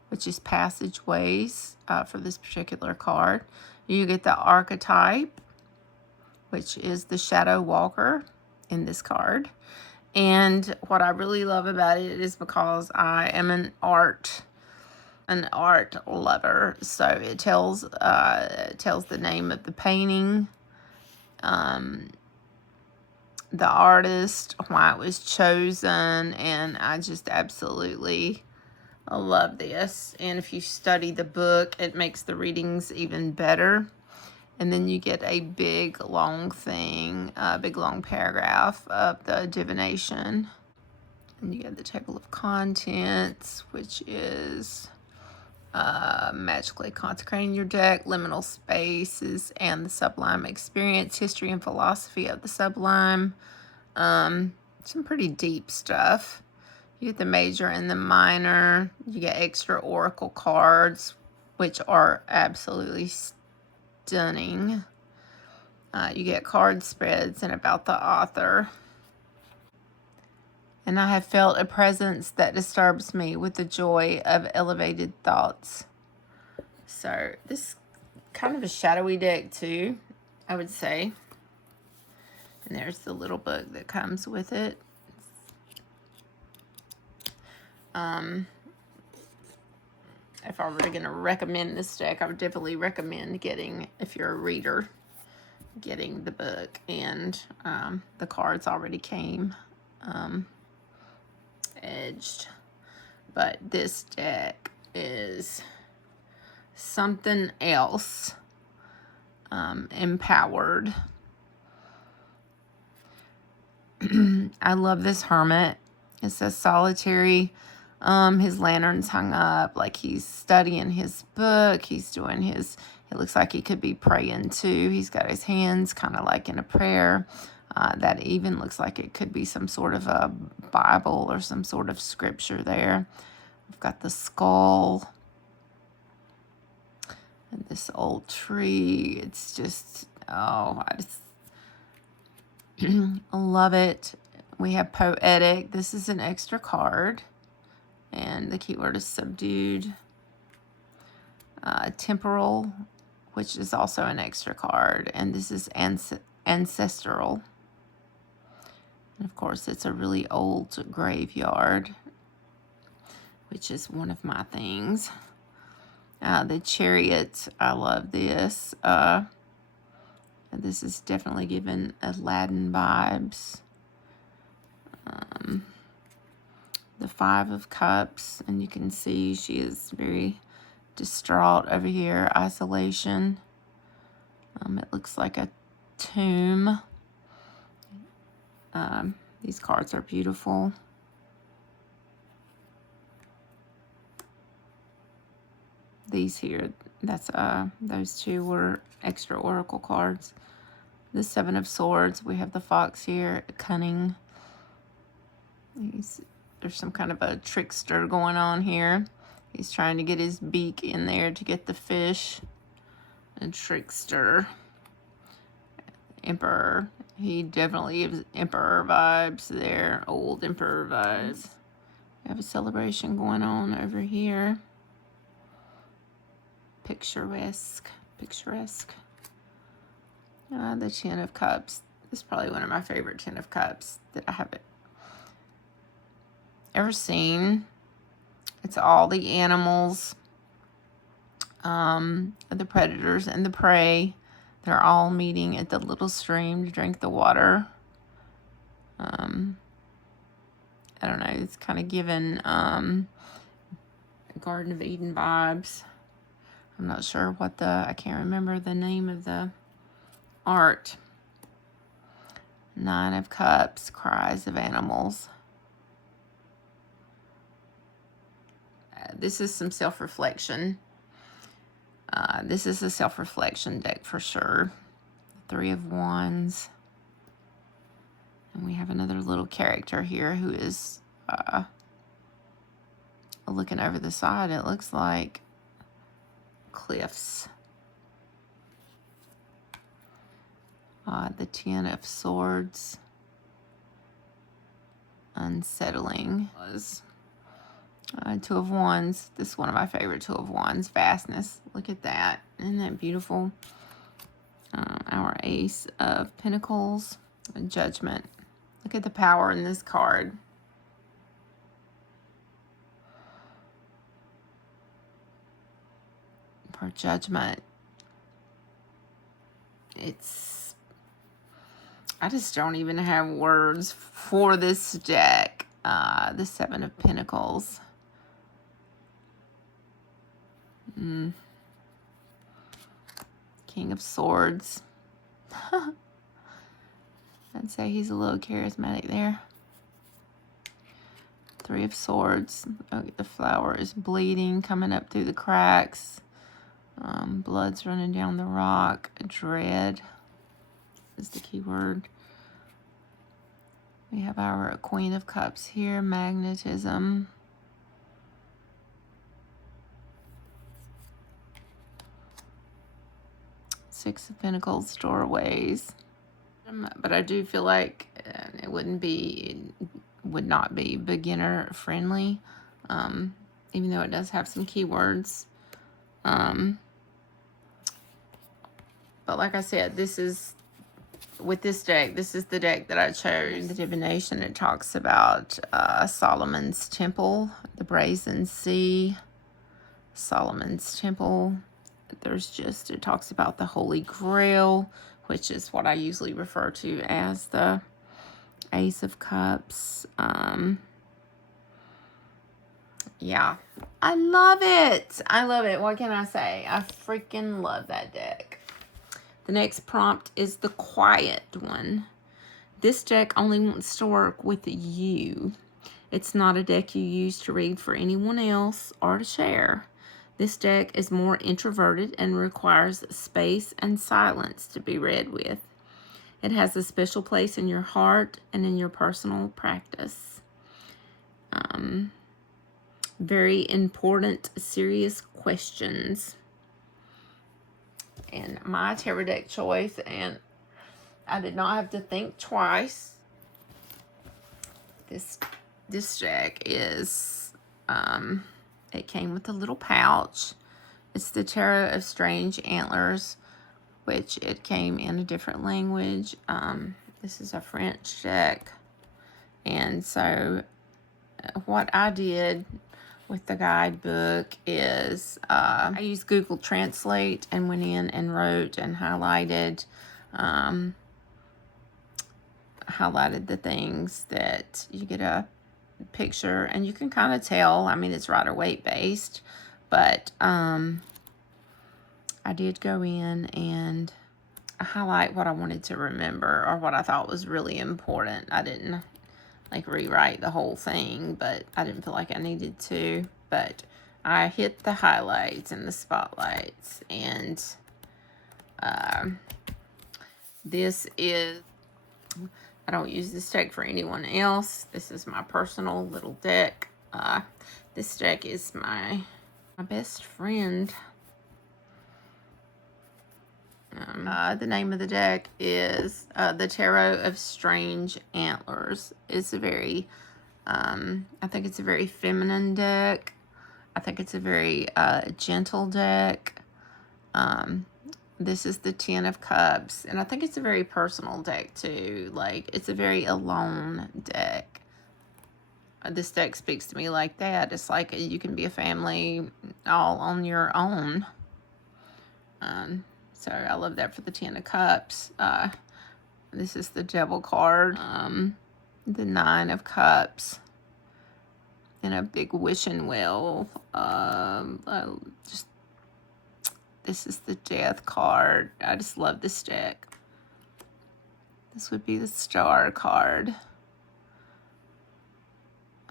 which is passageways for this particular card. You get the Archetype, which is the Shadow Walker in this card. And what I really love about it is because I am an art lover, so it tells the name of the painting, the artist, why it was chosen, and I just absolutely love this. And if you study the book, it makes the readings even better. And then you get a big long thing, a big long paragraph of the divination. And you get the table of contents, which is magically consecrating your deck, liminal spaces, and the sublime experience, history and philosophy of the sublime. Some pretty deep stuff. You get the major and the minor. You get extra oracle cards, which are absolutely stunning. You get card spreads and about the author. And I have felt a presence that disturbs me with the joy of elevated thoughts. So this kind of a shadowy deck too, I would say. And there's the little book that comes with it. If I were going to recommend this deck, I would definitely recommend getting, if you're a reader, getting the book. And the cards already came edged. But this deck is something else. Empowered. I love this hermit. It says solitary. His lantern's hung up like he's studying his book. He's doing his, it looks like he could be praying too. He's got his hands kind of like in a prayer. That even looks like it could be some sort of a Bible or some sort of scripture there. We've got the skull. And this old tree. It's just, oh, I love it. We have poetic. This is an extra card. And the keyword is subdued. Temporal, which is also an extra card. And this is ancestral. And of course, it's a really old graveyard, which is one of my things. The Chariot, I love this. This is definitely giving Aladdin vibes. The Five of Cups, and you can see she is very distraught over here. Isolation. It looks like a tomb. These cards are beautiful. these here. That's those two were extra oracle cards. The Seven of Swords. We have the fox here, cunning. There's some kind of a trickster going on here. He's trying to get his beak in there to get the fish. A trickster. Emperor. He definitely gives Emperor vibes there. Old Emperor vibes. We have a celebration going on over here. Picturesque. Picturesque. The Ten of Cups. This is probably one of my favorite Ten of Cups that I haven't ever seen. It's all the animals, the predators and the prey. They're all meeting at the little stream to drink the water. I don't know. It's kind of given Garden of Eden vibes. I'm not sure what I can't remember the name of the art. Nine of Cups, cries of animals. This is some self-reflection. This is a self-reflection deck for sure. Three of Wands. And we have another little character here who is looking over the side. It looks like cliffs. The Ten of Swords. Unsettling. Two of Wands. This is one of my favorite Two of Wands. Vastness. Look at that. Isn't that beautiful? Our Ace of Pentacles. Judgment. Look at the power in this card. For Judgment. I just don't even have words for this deck. The Seven of Pentacles. King of Swords. I'd say he's a little charismatic there. Three of Swords. Oh, the flower is bleeding, coming up through the cracks. Blood's running down the rock. Dread is the key word. We have our Queen of Cups here. Magnetism. Six of Pentacles, doorways. But I do feel like it would not be beginner friendly, even though it does have some keywords. But like I said, with this deck, this is the deck that I chose. The divination, it talks about Solomon's Temple, the Brazen Sea, Solomon's Temple. It talks about the Holy Grail, which is what I usually refer to as the Ace of Cups. Yeah, I love it. I love it. What can I say? I freaking love that deck. The next prompt is the quiet one. This deck only wants to work with you. It's not a deck you use to read for anyone else or to share. This deck is more introverted and requires space and silence to be read with. It has a special place in your heart and in your personal practice. Very important, serious questions. And my tarot deck choice, and I did not have to think twice. This deck is, it came with a little pouch. It's the Tarot of Strange Antlers, which it came in a different language. This is a French deck. And so what I did with the guidebook is I used Google Translate and went in and wrote and highlighted the things that you get a picture, and you can kind of tell. I mean, it's Rider Waite based, but I did go in and highlight what I wanted to remember or what I thought was really important. I didn't like rewrite the whole thing, but I didn't feel like I needed to. But I hit the highlights and the spotlights. And this is, I don't use this deck for anyone else. This is my personal little deck. This deck is my best friend. The name of the deck is the Tarot of Strange Antlers. It's a very, I think it's a very feminine deck. I think it's a very gentle deck. This is the Ten of Cups, and I think it's a very personal deck too. Like, it's a very alone deck. This deck speaks to me like that. It's like you can be a family all on your own. So I love that for the Ten of Cups. This is the Devil card. The Nine of Cups. And a big wishing well. This is the Death card. I just love this deck. This would be the Star card.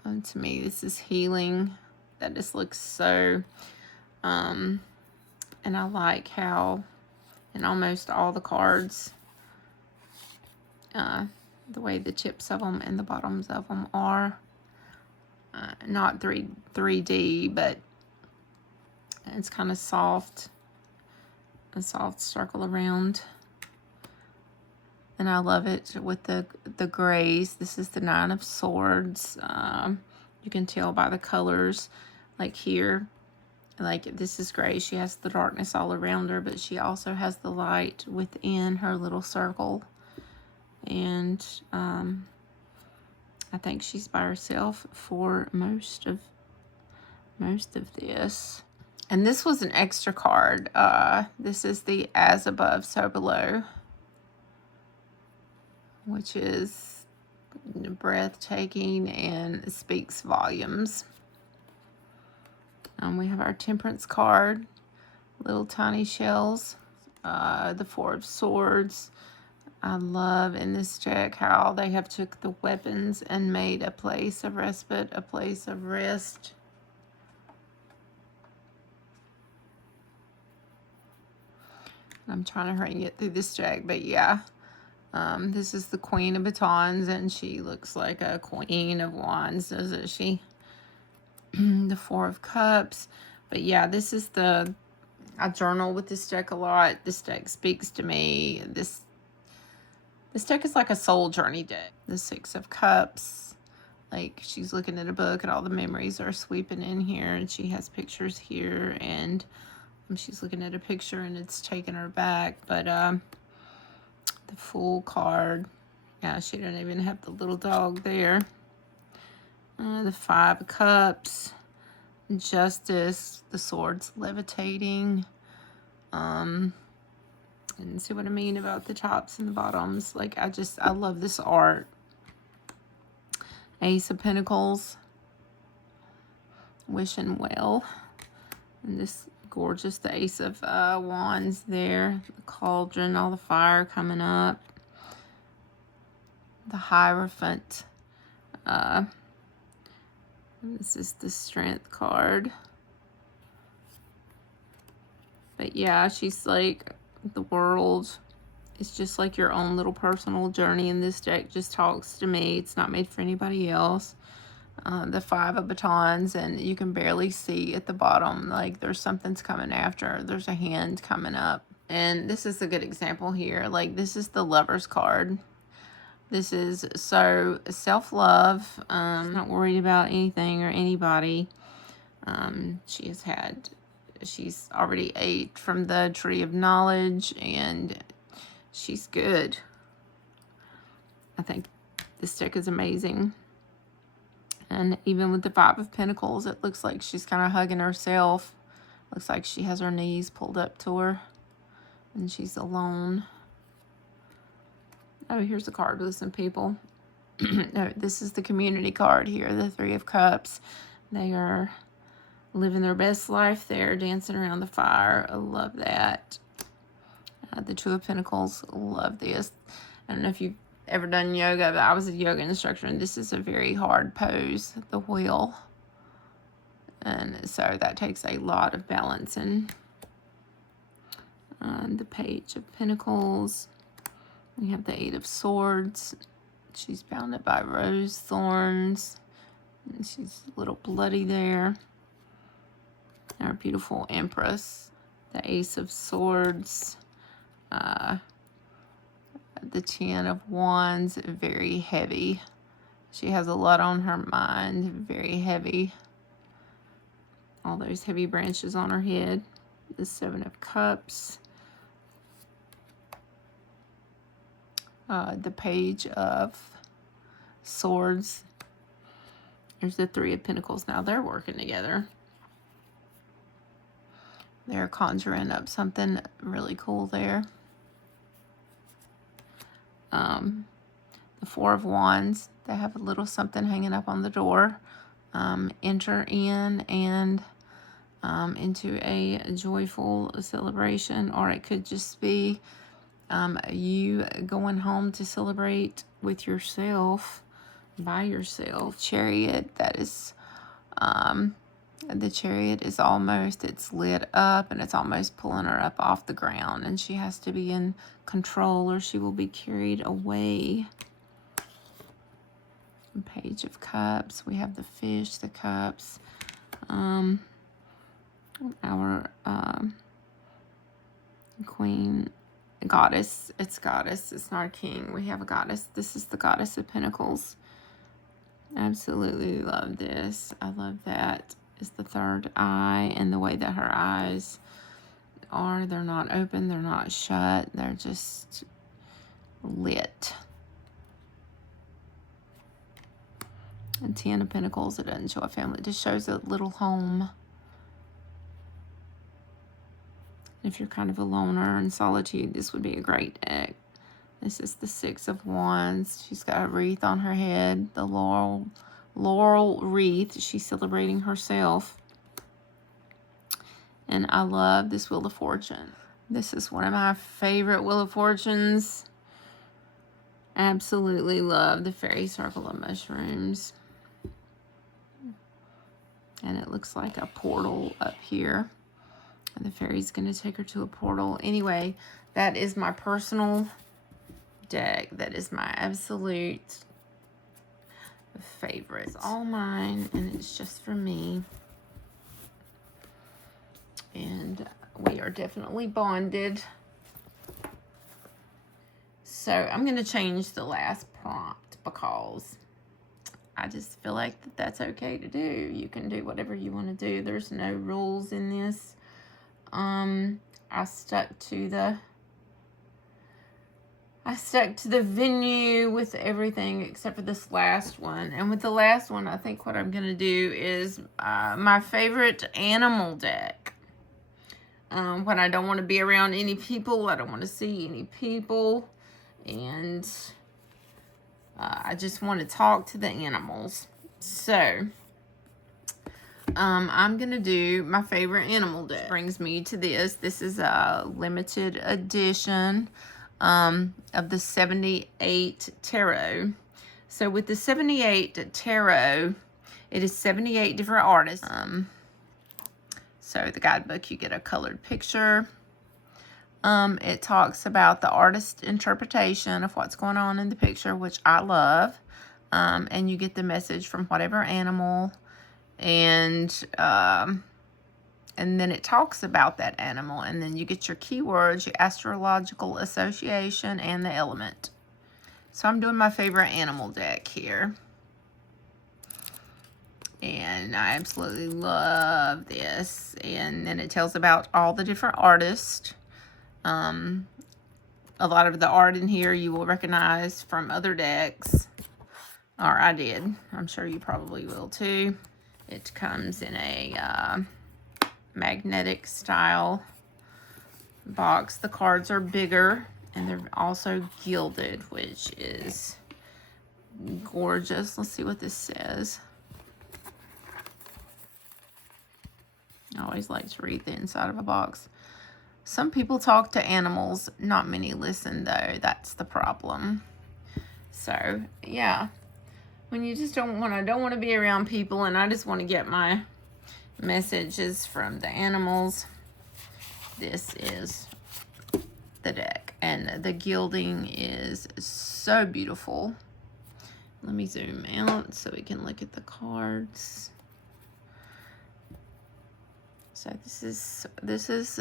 To me, this is healing. That just looks so... and I like how in almost all the cards, the way the tips of them and the bottoms of them are. Not 3D, but it's kind of soft. A soft circle around. And I love it with the grays. This is the Nine of Swords. You can tell by the colors. Like here, like this is gray. She has the darkness all around her, but she also has the light within her little circle. And I think she's by herself for most of this. And this was an extra card. This is the As Above, So Below, which is breathtaking and speaks volumes. We have our Temperance card, little tiny shells, the Four of Swords. I love in this deck how they have took the weapons and made a place of respite, a place of rest. I'm trying to hurry and get through this deck, but yeah. This is the Queen of Batons, and she looks like a Queen of Wands, doesn't she? The Four of Cups. But yeah, this is I journal with this deck a lot. This deck speaks to me. This deck is like a soul journey deck. The Six of Cups. Like, she's looking at a book, and all the memories are sweeping in here, and she has pictures here, and she's looking at a picture, and it's taking her back. But the Fool card. Yeah, she don't even have the little dog there. The Five of Cups. Justice. The Swords levitating. And see what I mean about the tops and the bottoms. Like, I love this art. Ace of Pentacles. Wishing Well. And this gorgeous, the Ace of Wands there. The Cauldron, all the fire coming up. The Hierophant. This is the Strength card. But yeah, she's like, the world is just like your own little personal journey, and this deck just talks to me. It's not made for anybody else. The Five of Batons, and you can barely see at the bottom, like there's something's coming after. There's a hand coming up. And this is a good example here. Like, this is the Lover's card. This is so self-love, not worried about anything or anybody. She's already ate from the tree of knowledge, and she's good. I think this deck is amazing. And even with the Five of Pentacles, it looks like she's kind of hugging herself. Looks like she has her knees pulled up to her, and she's alone. Oh, here's the card. Listen, people. No, this is the Community card here, the Three of Cups. They are living their best life there, dancing around the fire. I love that. The Two of Pentacles, love this. I don't know if you've ever done yoga, but I was a yoga instructor, and this is a very hard pose, the wheel. And so that takes a lot of balancing. The Page of Pentacles. We have the Eight of Swords. She's bounded by rose thorns. And she's a little bloody there. Our beautiful Empress. The Ace of Swords. The Ten of Wands. Very heavy. She has a lot on her mind. Very heavy. All those heavy branches on her head. The Seven of Cups. The Page of Swords. There's the Three of Pentacles. Now they're working together. They're conjuring up something really cool there. The Four of Wands. They have a little something hanging up on the door. Enter in and into a joyful celebration, or it could just be you going home to celebrate with yourself, by yourself. Chariot, that is, the Chariot is almost, it's lit up and it's almost pulling her up off the ground, and she has to be in control or she will be carried away. Page of Cups. We have the Fish, the Cups. Our Queen, Goddess. It's Goddess. It's not a king. We have a Goddess. This is the Goddess of Pentacles. Absolutely love this. I love that. It's the third eye, and the way that her eyes are. They're not open. They're not shut. They're just lit. And Ten of Pentacles. It doesn't show a family. It just shows a little home. If you're kind of a loner in solitude, this would be a great deck. This is the Six of Wands. She's got a wreath on her head, the laurel wreath. She's celebrating herself. And I love this Wheel of Fortune. This is one of my favorite Wheel of Fortunes. Absolutely love the Fairy Circle of Mushrooms. And it looks like a portal up here. And the fairy's going to take her to a portal. Anyway, that is my personal deck. That is my absolute favorite. It's all mine, and it's just for me. And we are definitely bonded. So I'm going to change the last prompt because I just feel like that's okay to do. You can do whatever you want to do. There's no rules in this. I stuck to the venue with everything except for this last one. And with the last one, I think what I'm going to do is my favorite animal deck. When I don't want to be around any people, I don't want to see any people, and I just want to talk to the animals. So I'm going to do my favorite animal deck. Brings me to this. This is a limited edition of the 78 Tarot. So with the 78 Tarot, it is 78 different artists. So the guidebook, you get a colored picture. It talks about the artist's interpretation of what's going on in the picture, which I love. And you get the message from whatever animal. And then it talks about that animal, and then you get your keywords, your astrological association, and the element. So I'm doing my favorite animal deck here, and I absolutely love this. And then it tells about all the different artists. A lot of the art in here you will recognize from other decks, or I did. I'm sure you probably will too. It comes in a magnetic style box. The cards are bigger, and they're also gilded, which is gorgeous. Let's see what this says. I always like to read the inside of a box. Some people talk to animals. Not many listen, though. That's the problem. So, yeah. When you just don't want to be around people, and I just want to get my messages from the animals. This is the deck, and the gilding is so beautiful. Let me zoom out so we can look at the cards. So this is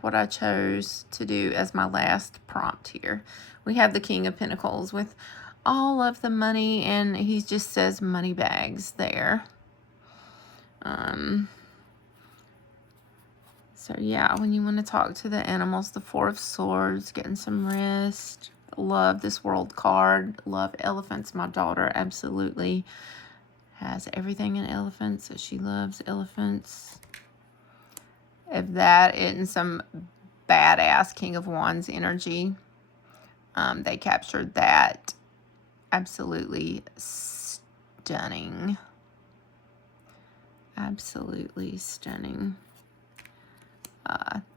what I chose to do as my last prompt here. We have the King of Pentacles with all of the money, and he just says money bags there. So yeah, when you want to talk to the animals, the Four of Swords, getting some rest. Love this World card. Love elephants. My daughter absolutely has everything in elephants. So she loves elephants. If that isn't some badass King of Wands energy, they captured that. Absolutely stunning. Absolutely stunning.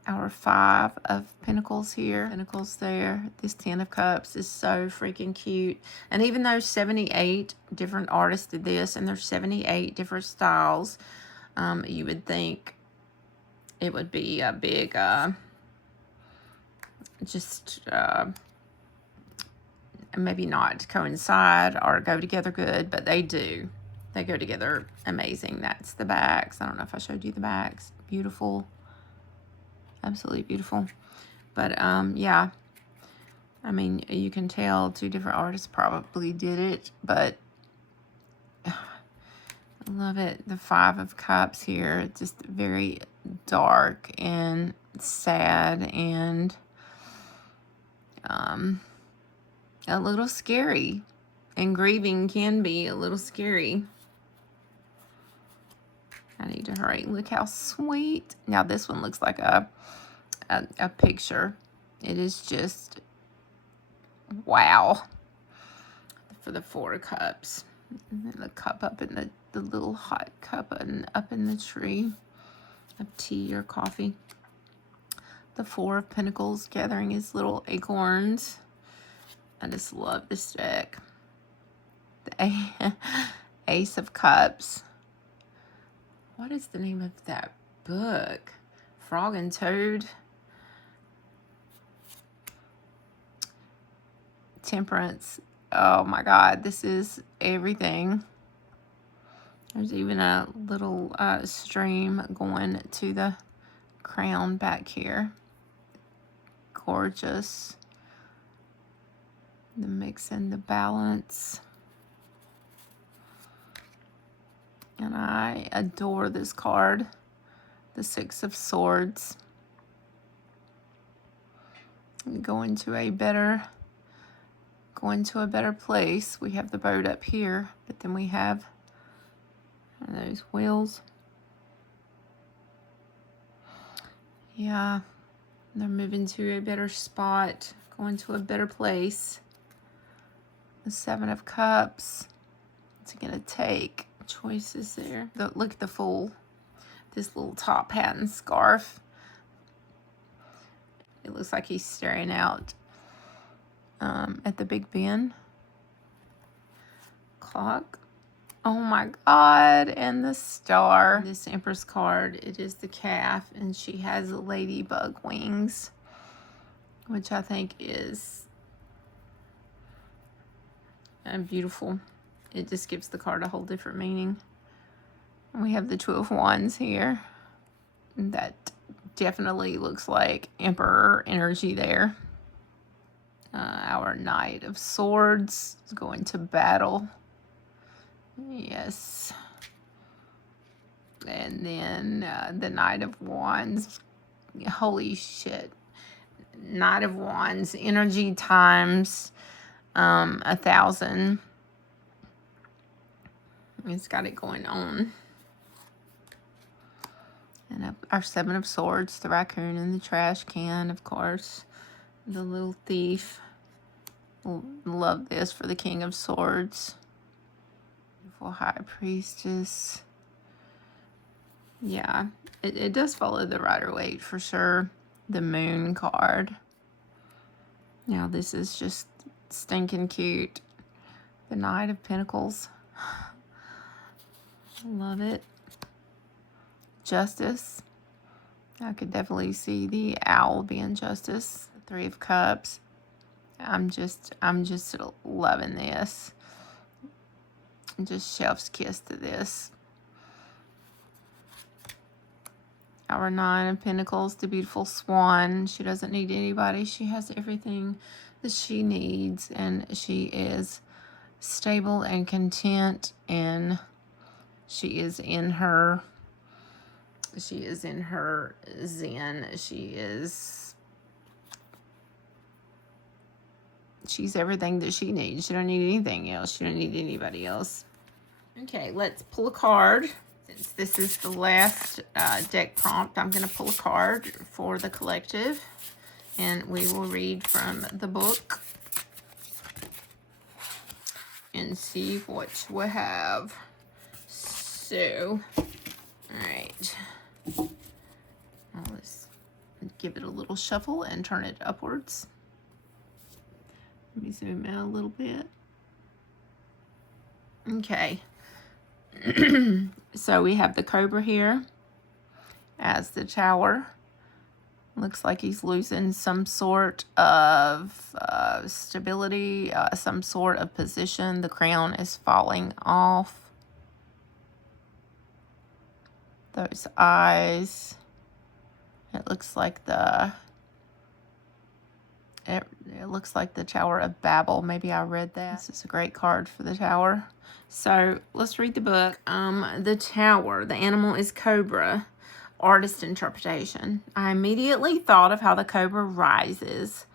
Our Five of Pentacles here. Pentacles there. This Ten of Cups is so freaking cute. And even though 78 different artists did this, and there's 78 different styles, you would think it would be a big, maybe not coincide or go together good, but they do. They go together amazing. That's the backs. I don't know if I showed you the backs. Beautiful. Absolutely beautiful. But yeah, I mean, you can tell two different artists probably did it, but I love it. The Five of Cups here, just very dark and sad and a little scary. And grieving can be a little scary. I need to hurry. Look how sweet. Now this one looks like a picture. It is just wow. For the Four of Cups. And then the cup up in the little hot cup up in the tree of tea or coffee. The Four of Pentacles gathering his little acorns. I just love this deck. The Ace of Cups. What is the name of that book? Frog and Toad. Temperance. Oh my God, this is everything. There's even a little stream going to the crown back here. Gorgeous. The mix and the balance. And I adore this card. The Six of Swords. Going to a better place. We have the boat up here, but then we have those wheels. Yeah, they're moving to a better spot, going to a better place. The Seven of Cups. What's it gonna take? Choices there. Look at the Fool. This little top hat and scarf. It looks like he's staring out at the Big Ben. Clock. Oh my God. And the star. This Empress card, it is the calf, and she has ladybug wings, which I think is beautiful. It just gives the card a whole different meaning. And we have the Two of Wands here. That definitely looks like Emperor energy there. Our Knight of Swords is going to battle. Yes. And then the Knight of Wands. Holy shit. Knight of Wands energy times 1,000. It's got it going on. And our Seven of Swords, the raccoon in the trash can, of course. The little thief. Love this for the King of Swords. Beautiful High Priestess. Yeah, it does follow the Rider-Waite for sure. The Moon card. Now this is just stinking cute. The Knight of Pentacles. Love it. Justice. I could definitely see the owl being Justice. Three of Cups. I'm just loving this. Just chef's kiss to this. Our Nine of Pentacles, the beautiful swan. She doesn't need anybody. She has everything that she needs, and she is stable and content, and she is in her zen. She's everything that she needs. She don't need anything else. She don't need anybody else. Okay, let's pull a card. Since this is the last deck prompt, I'm going to pull a card for the collective, and we will read from the book and see what we have. So, all right. Now let's give it a little shuffle and turn it upwards. Let me zoom out a little bit. Okay. So we have the Cobra here as the Tower. Looks like he's losing some sort of stability, some sort of position. The crown is falling off. Those eyes. It looks like the Tower of Babel. Maybe I read that. This is a great card for the Tower. So let's read the book. The Tower. The animal is Cobra. Artist interpretation. I immediately thought of how the cobra rises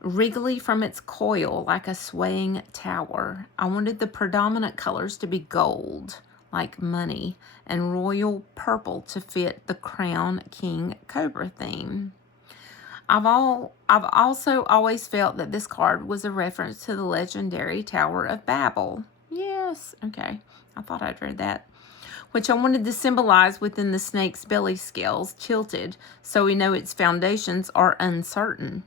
regally from its coil like a swaying tower. I wanted the predominant colors to be gold, like money, and royal purple to fit the crown king cobra theme. I've also always felt that this card was a reference to the legendary Tower of Babel. Yes, okay. I thought I'd read that. Which I wanted to symbolize within the snake's belly scales tilted so we know its foundations are uncertain.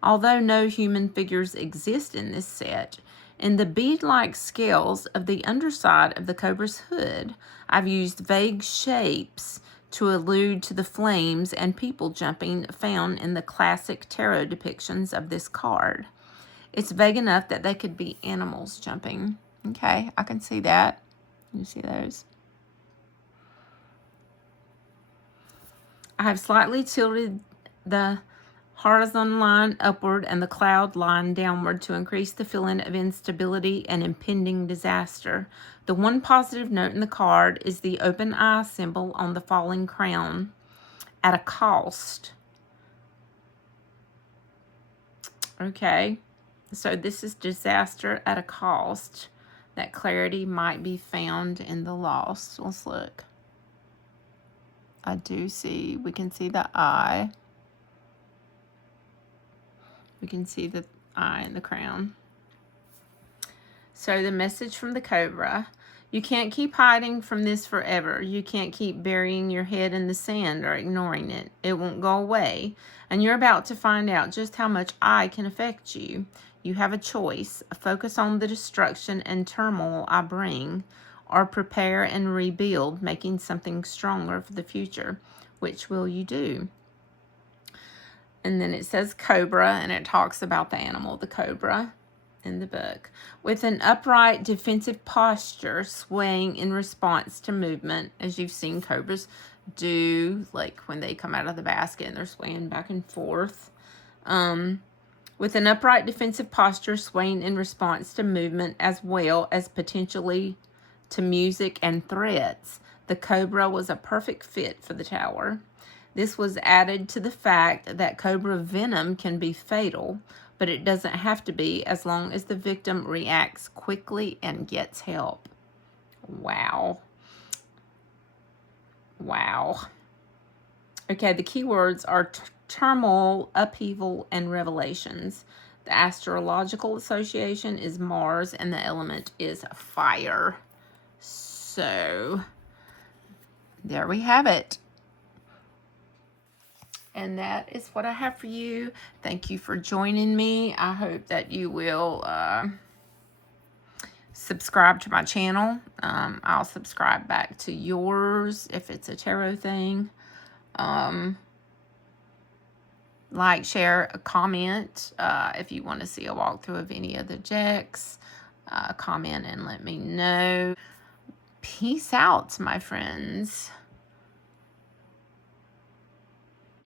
Although no human figures exist in this set, in the bead-like scales of the underside of the cobra's hood, I've used vague shapes to allude to the flames and people jumping found in the classic tarot depictions of this card. It's vague enough that they could be animals jumping. Okay, I can see that. You see those? I have slightly tilted the horizon line upward and the cloud line downward to increase the feeling of instability and impending disaster. The one positive note in the card is the open eye symbol on the falling crown at a cost. Okay, so this is disaster at a cost. That clarity might be found in the lost. Let's look. I do see, we can see the eye. We can see the eye and the crown. So the message from the Cobra: you can't keep hiding from this forever. You can't keep burying your head in the sand or ignoring it. It won't go away. And you're about to find out just how much I can affect you. You have a choice. Focus on the destruction and turmoil I bring, or prepare and rebuild, making something stronger for the future. Which will you do? And then it says Cobra, and it talks about the animal, the Cobra, in the book. With an upright defensive posture, swaying in response to movement, as you've seen cobras do, like when they come out of the basket and they're swaying back and forth. With an upright defensive posture, swaying in response to movement as well as potentially to music and threats, the Cobra was a perfect fit for the Tower. This was added to the fact that cobra venom can be fatal, but it doesn't have to be as long as the victim reacts quickly and gets help. Wow. Wow. Okay, the keywords are turmoil, upheaval, and revelations. The astrological association is Mars, and the element is fire. So, there we have it. And that is what I have for you. Thank you for joining me. I hope that you will subscribe to my channel. I'll subscribe back to yours if it's a tarot thing. Like, share, comment. If you want to see a walkthrough of any of the decks, comment and let me know. Peace out, my friends.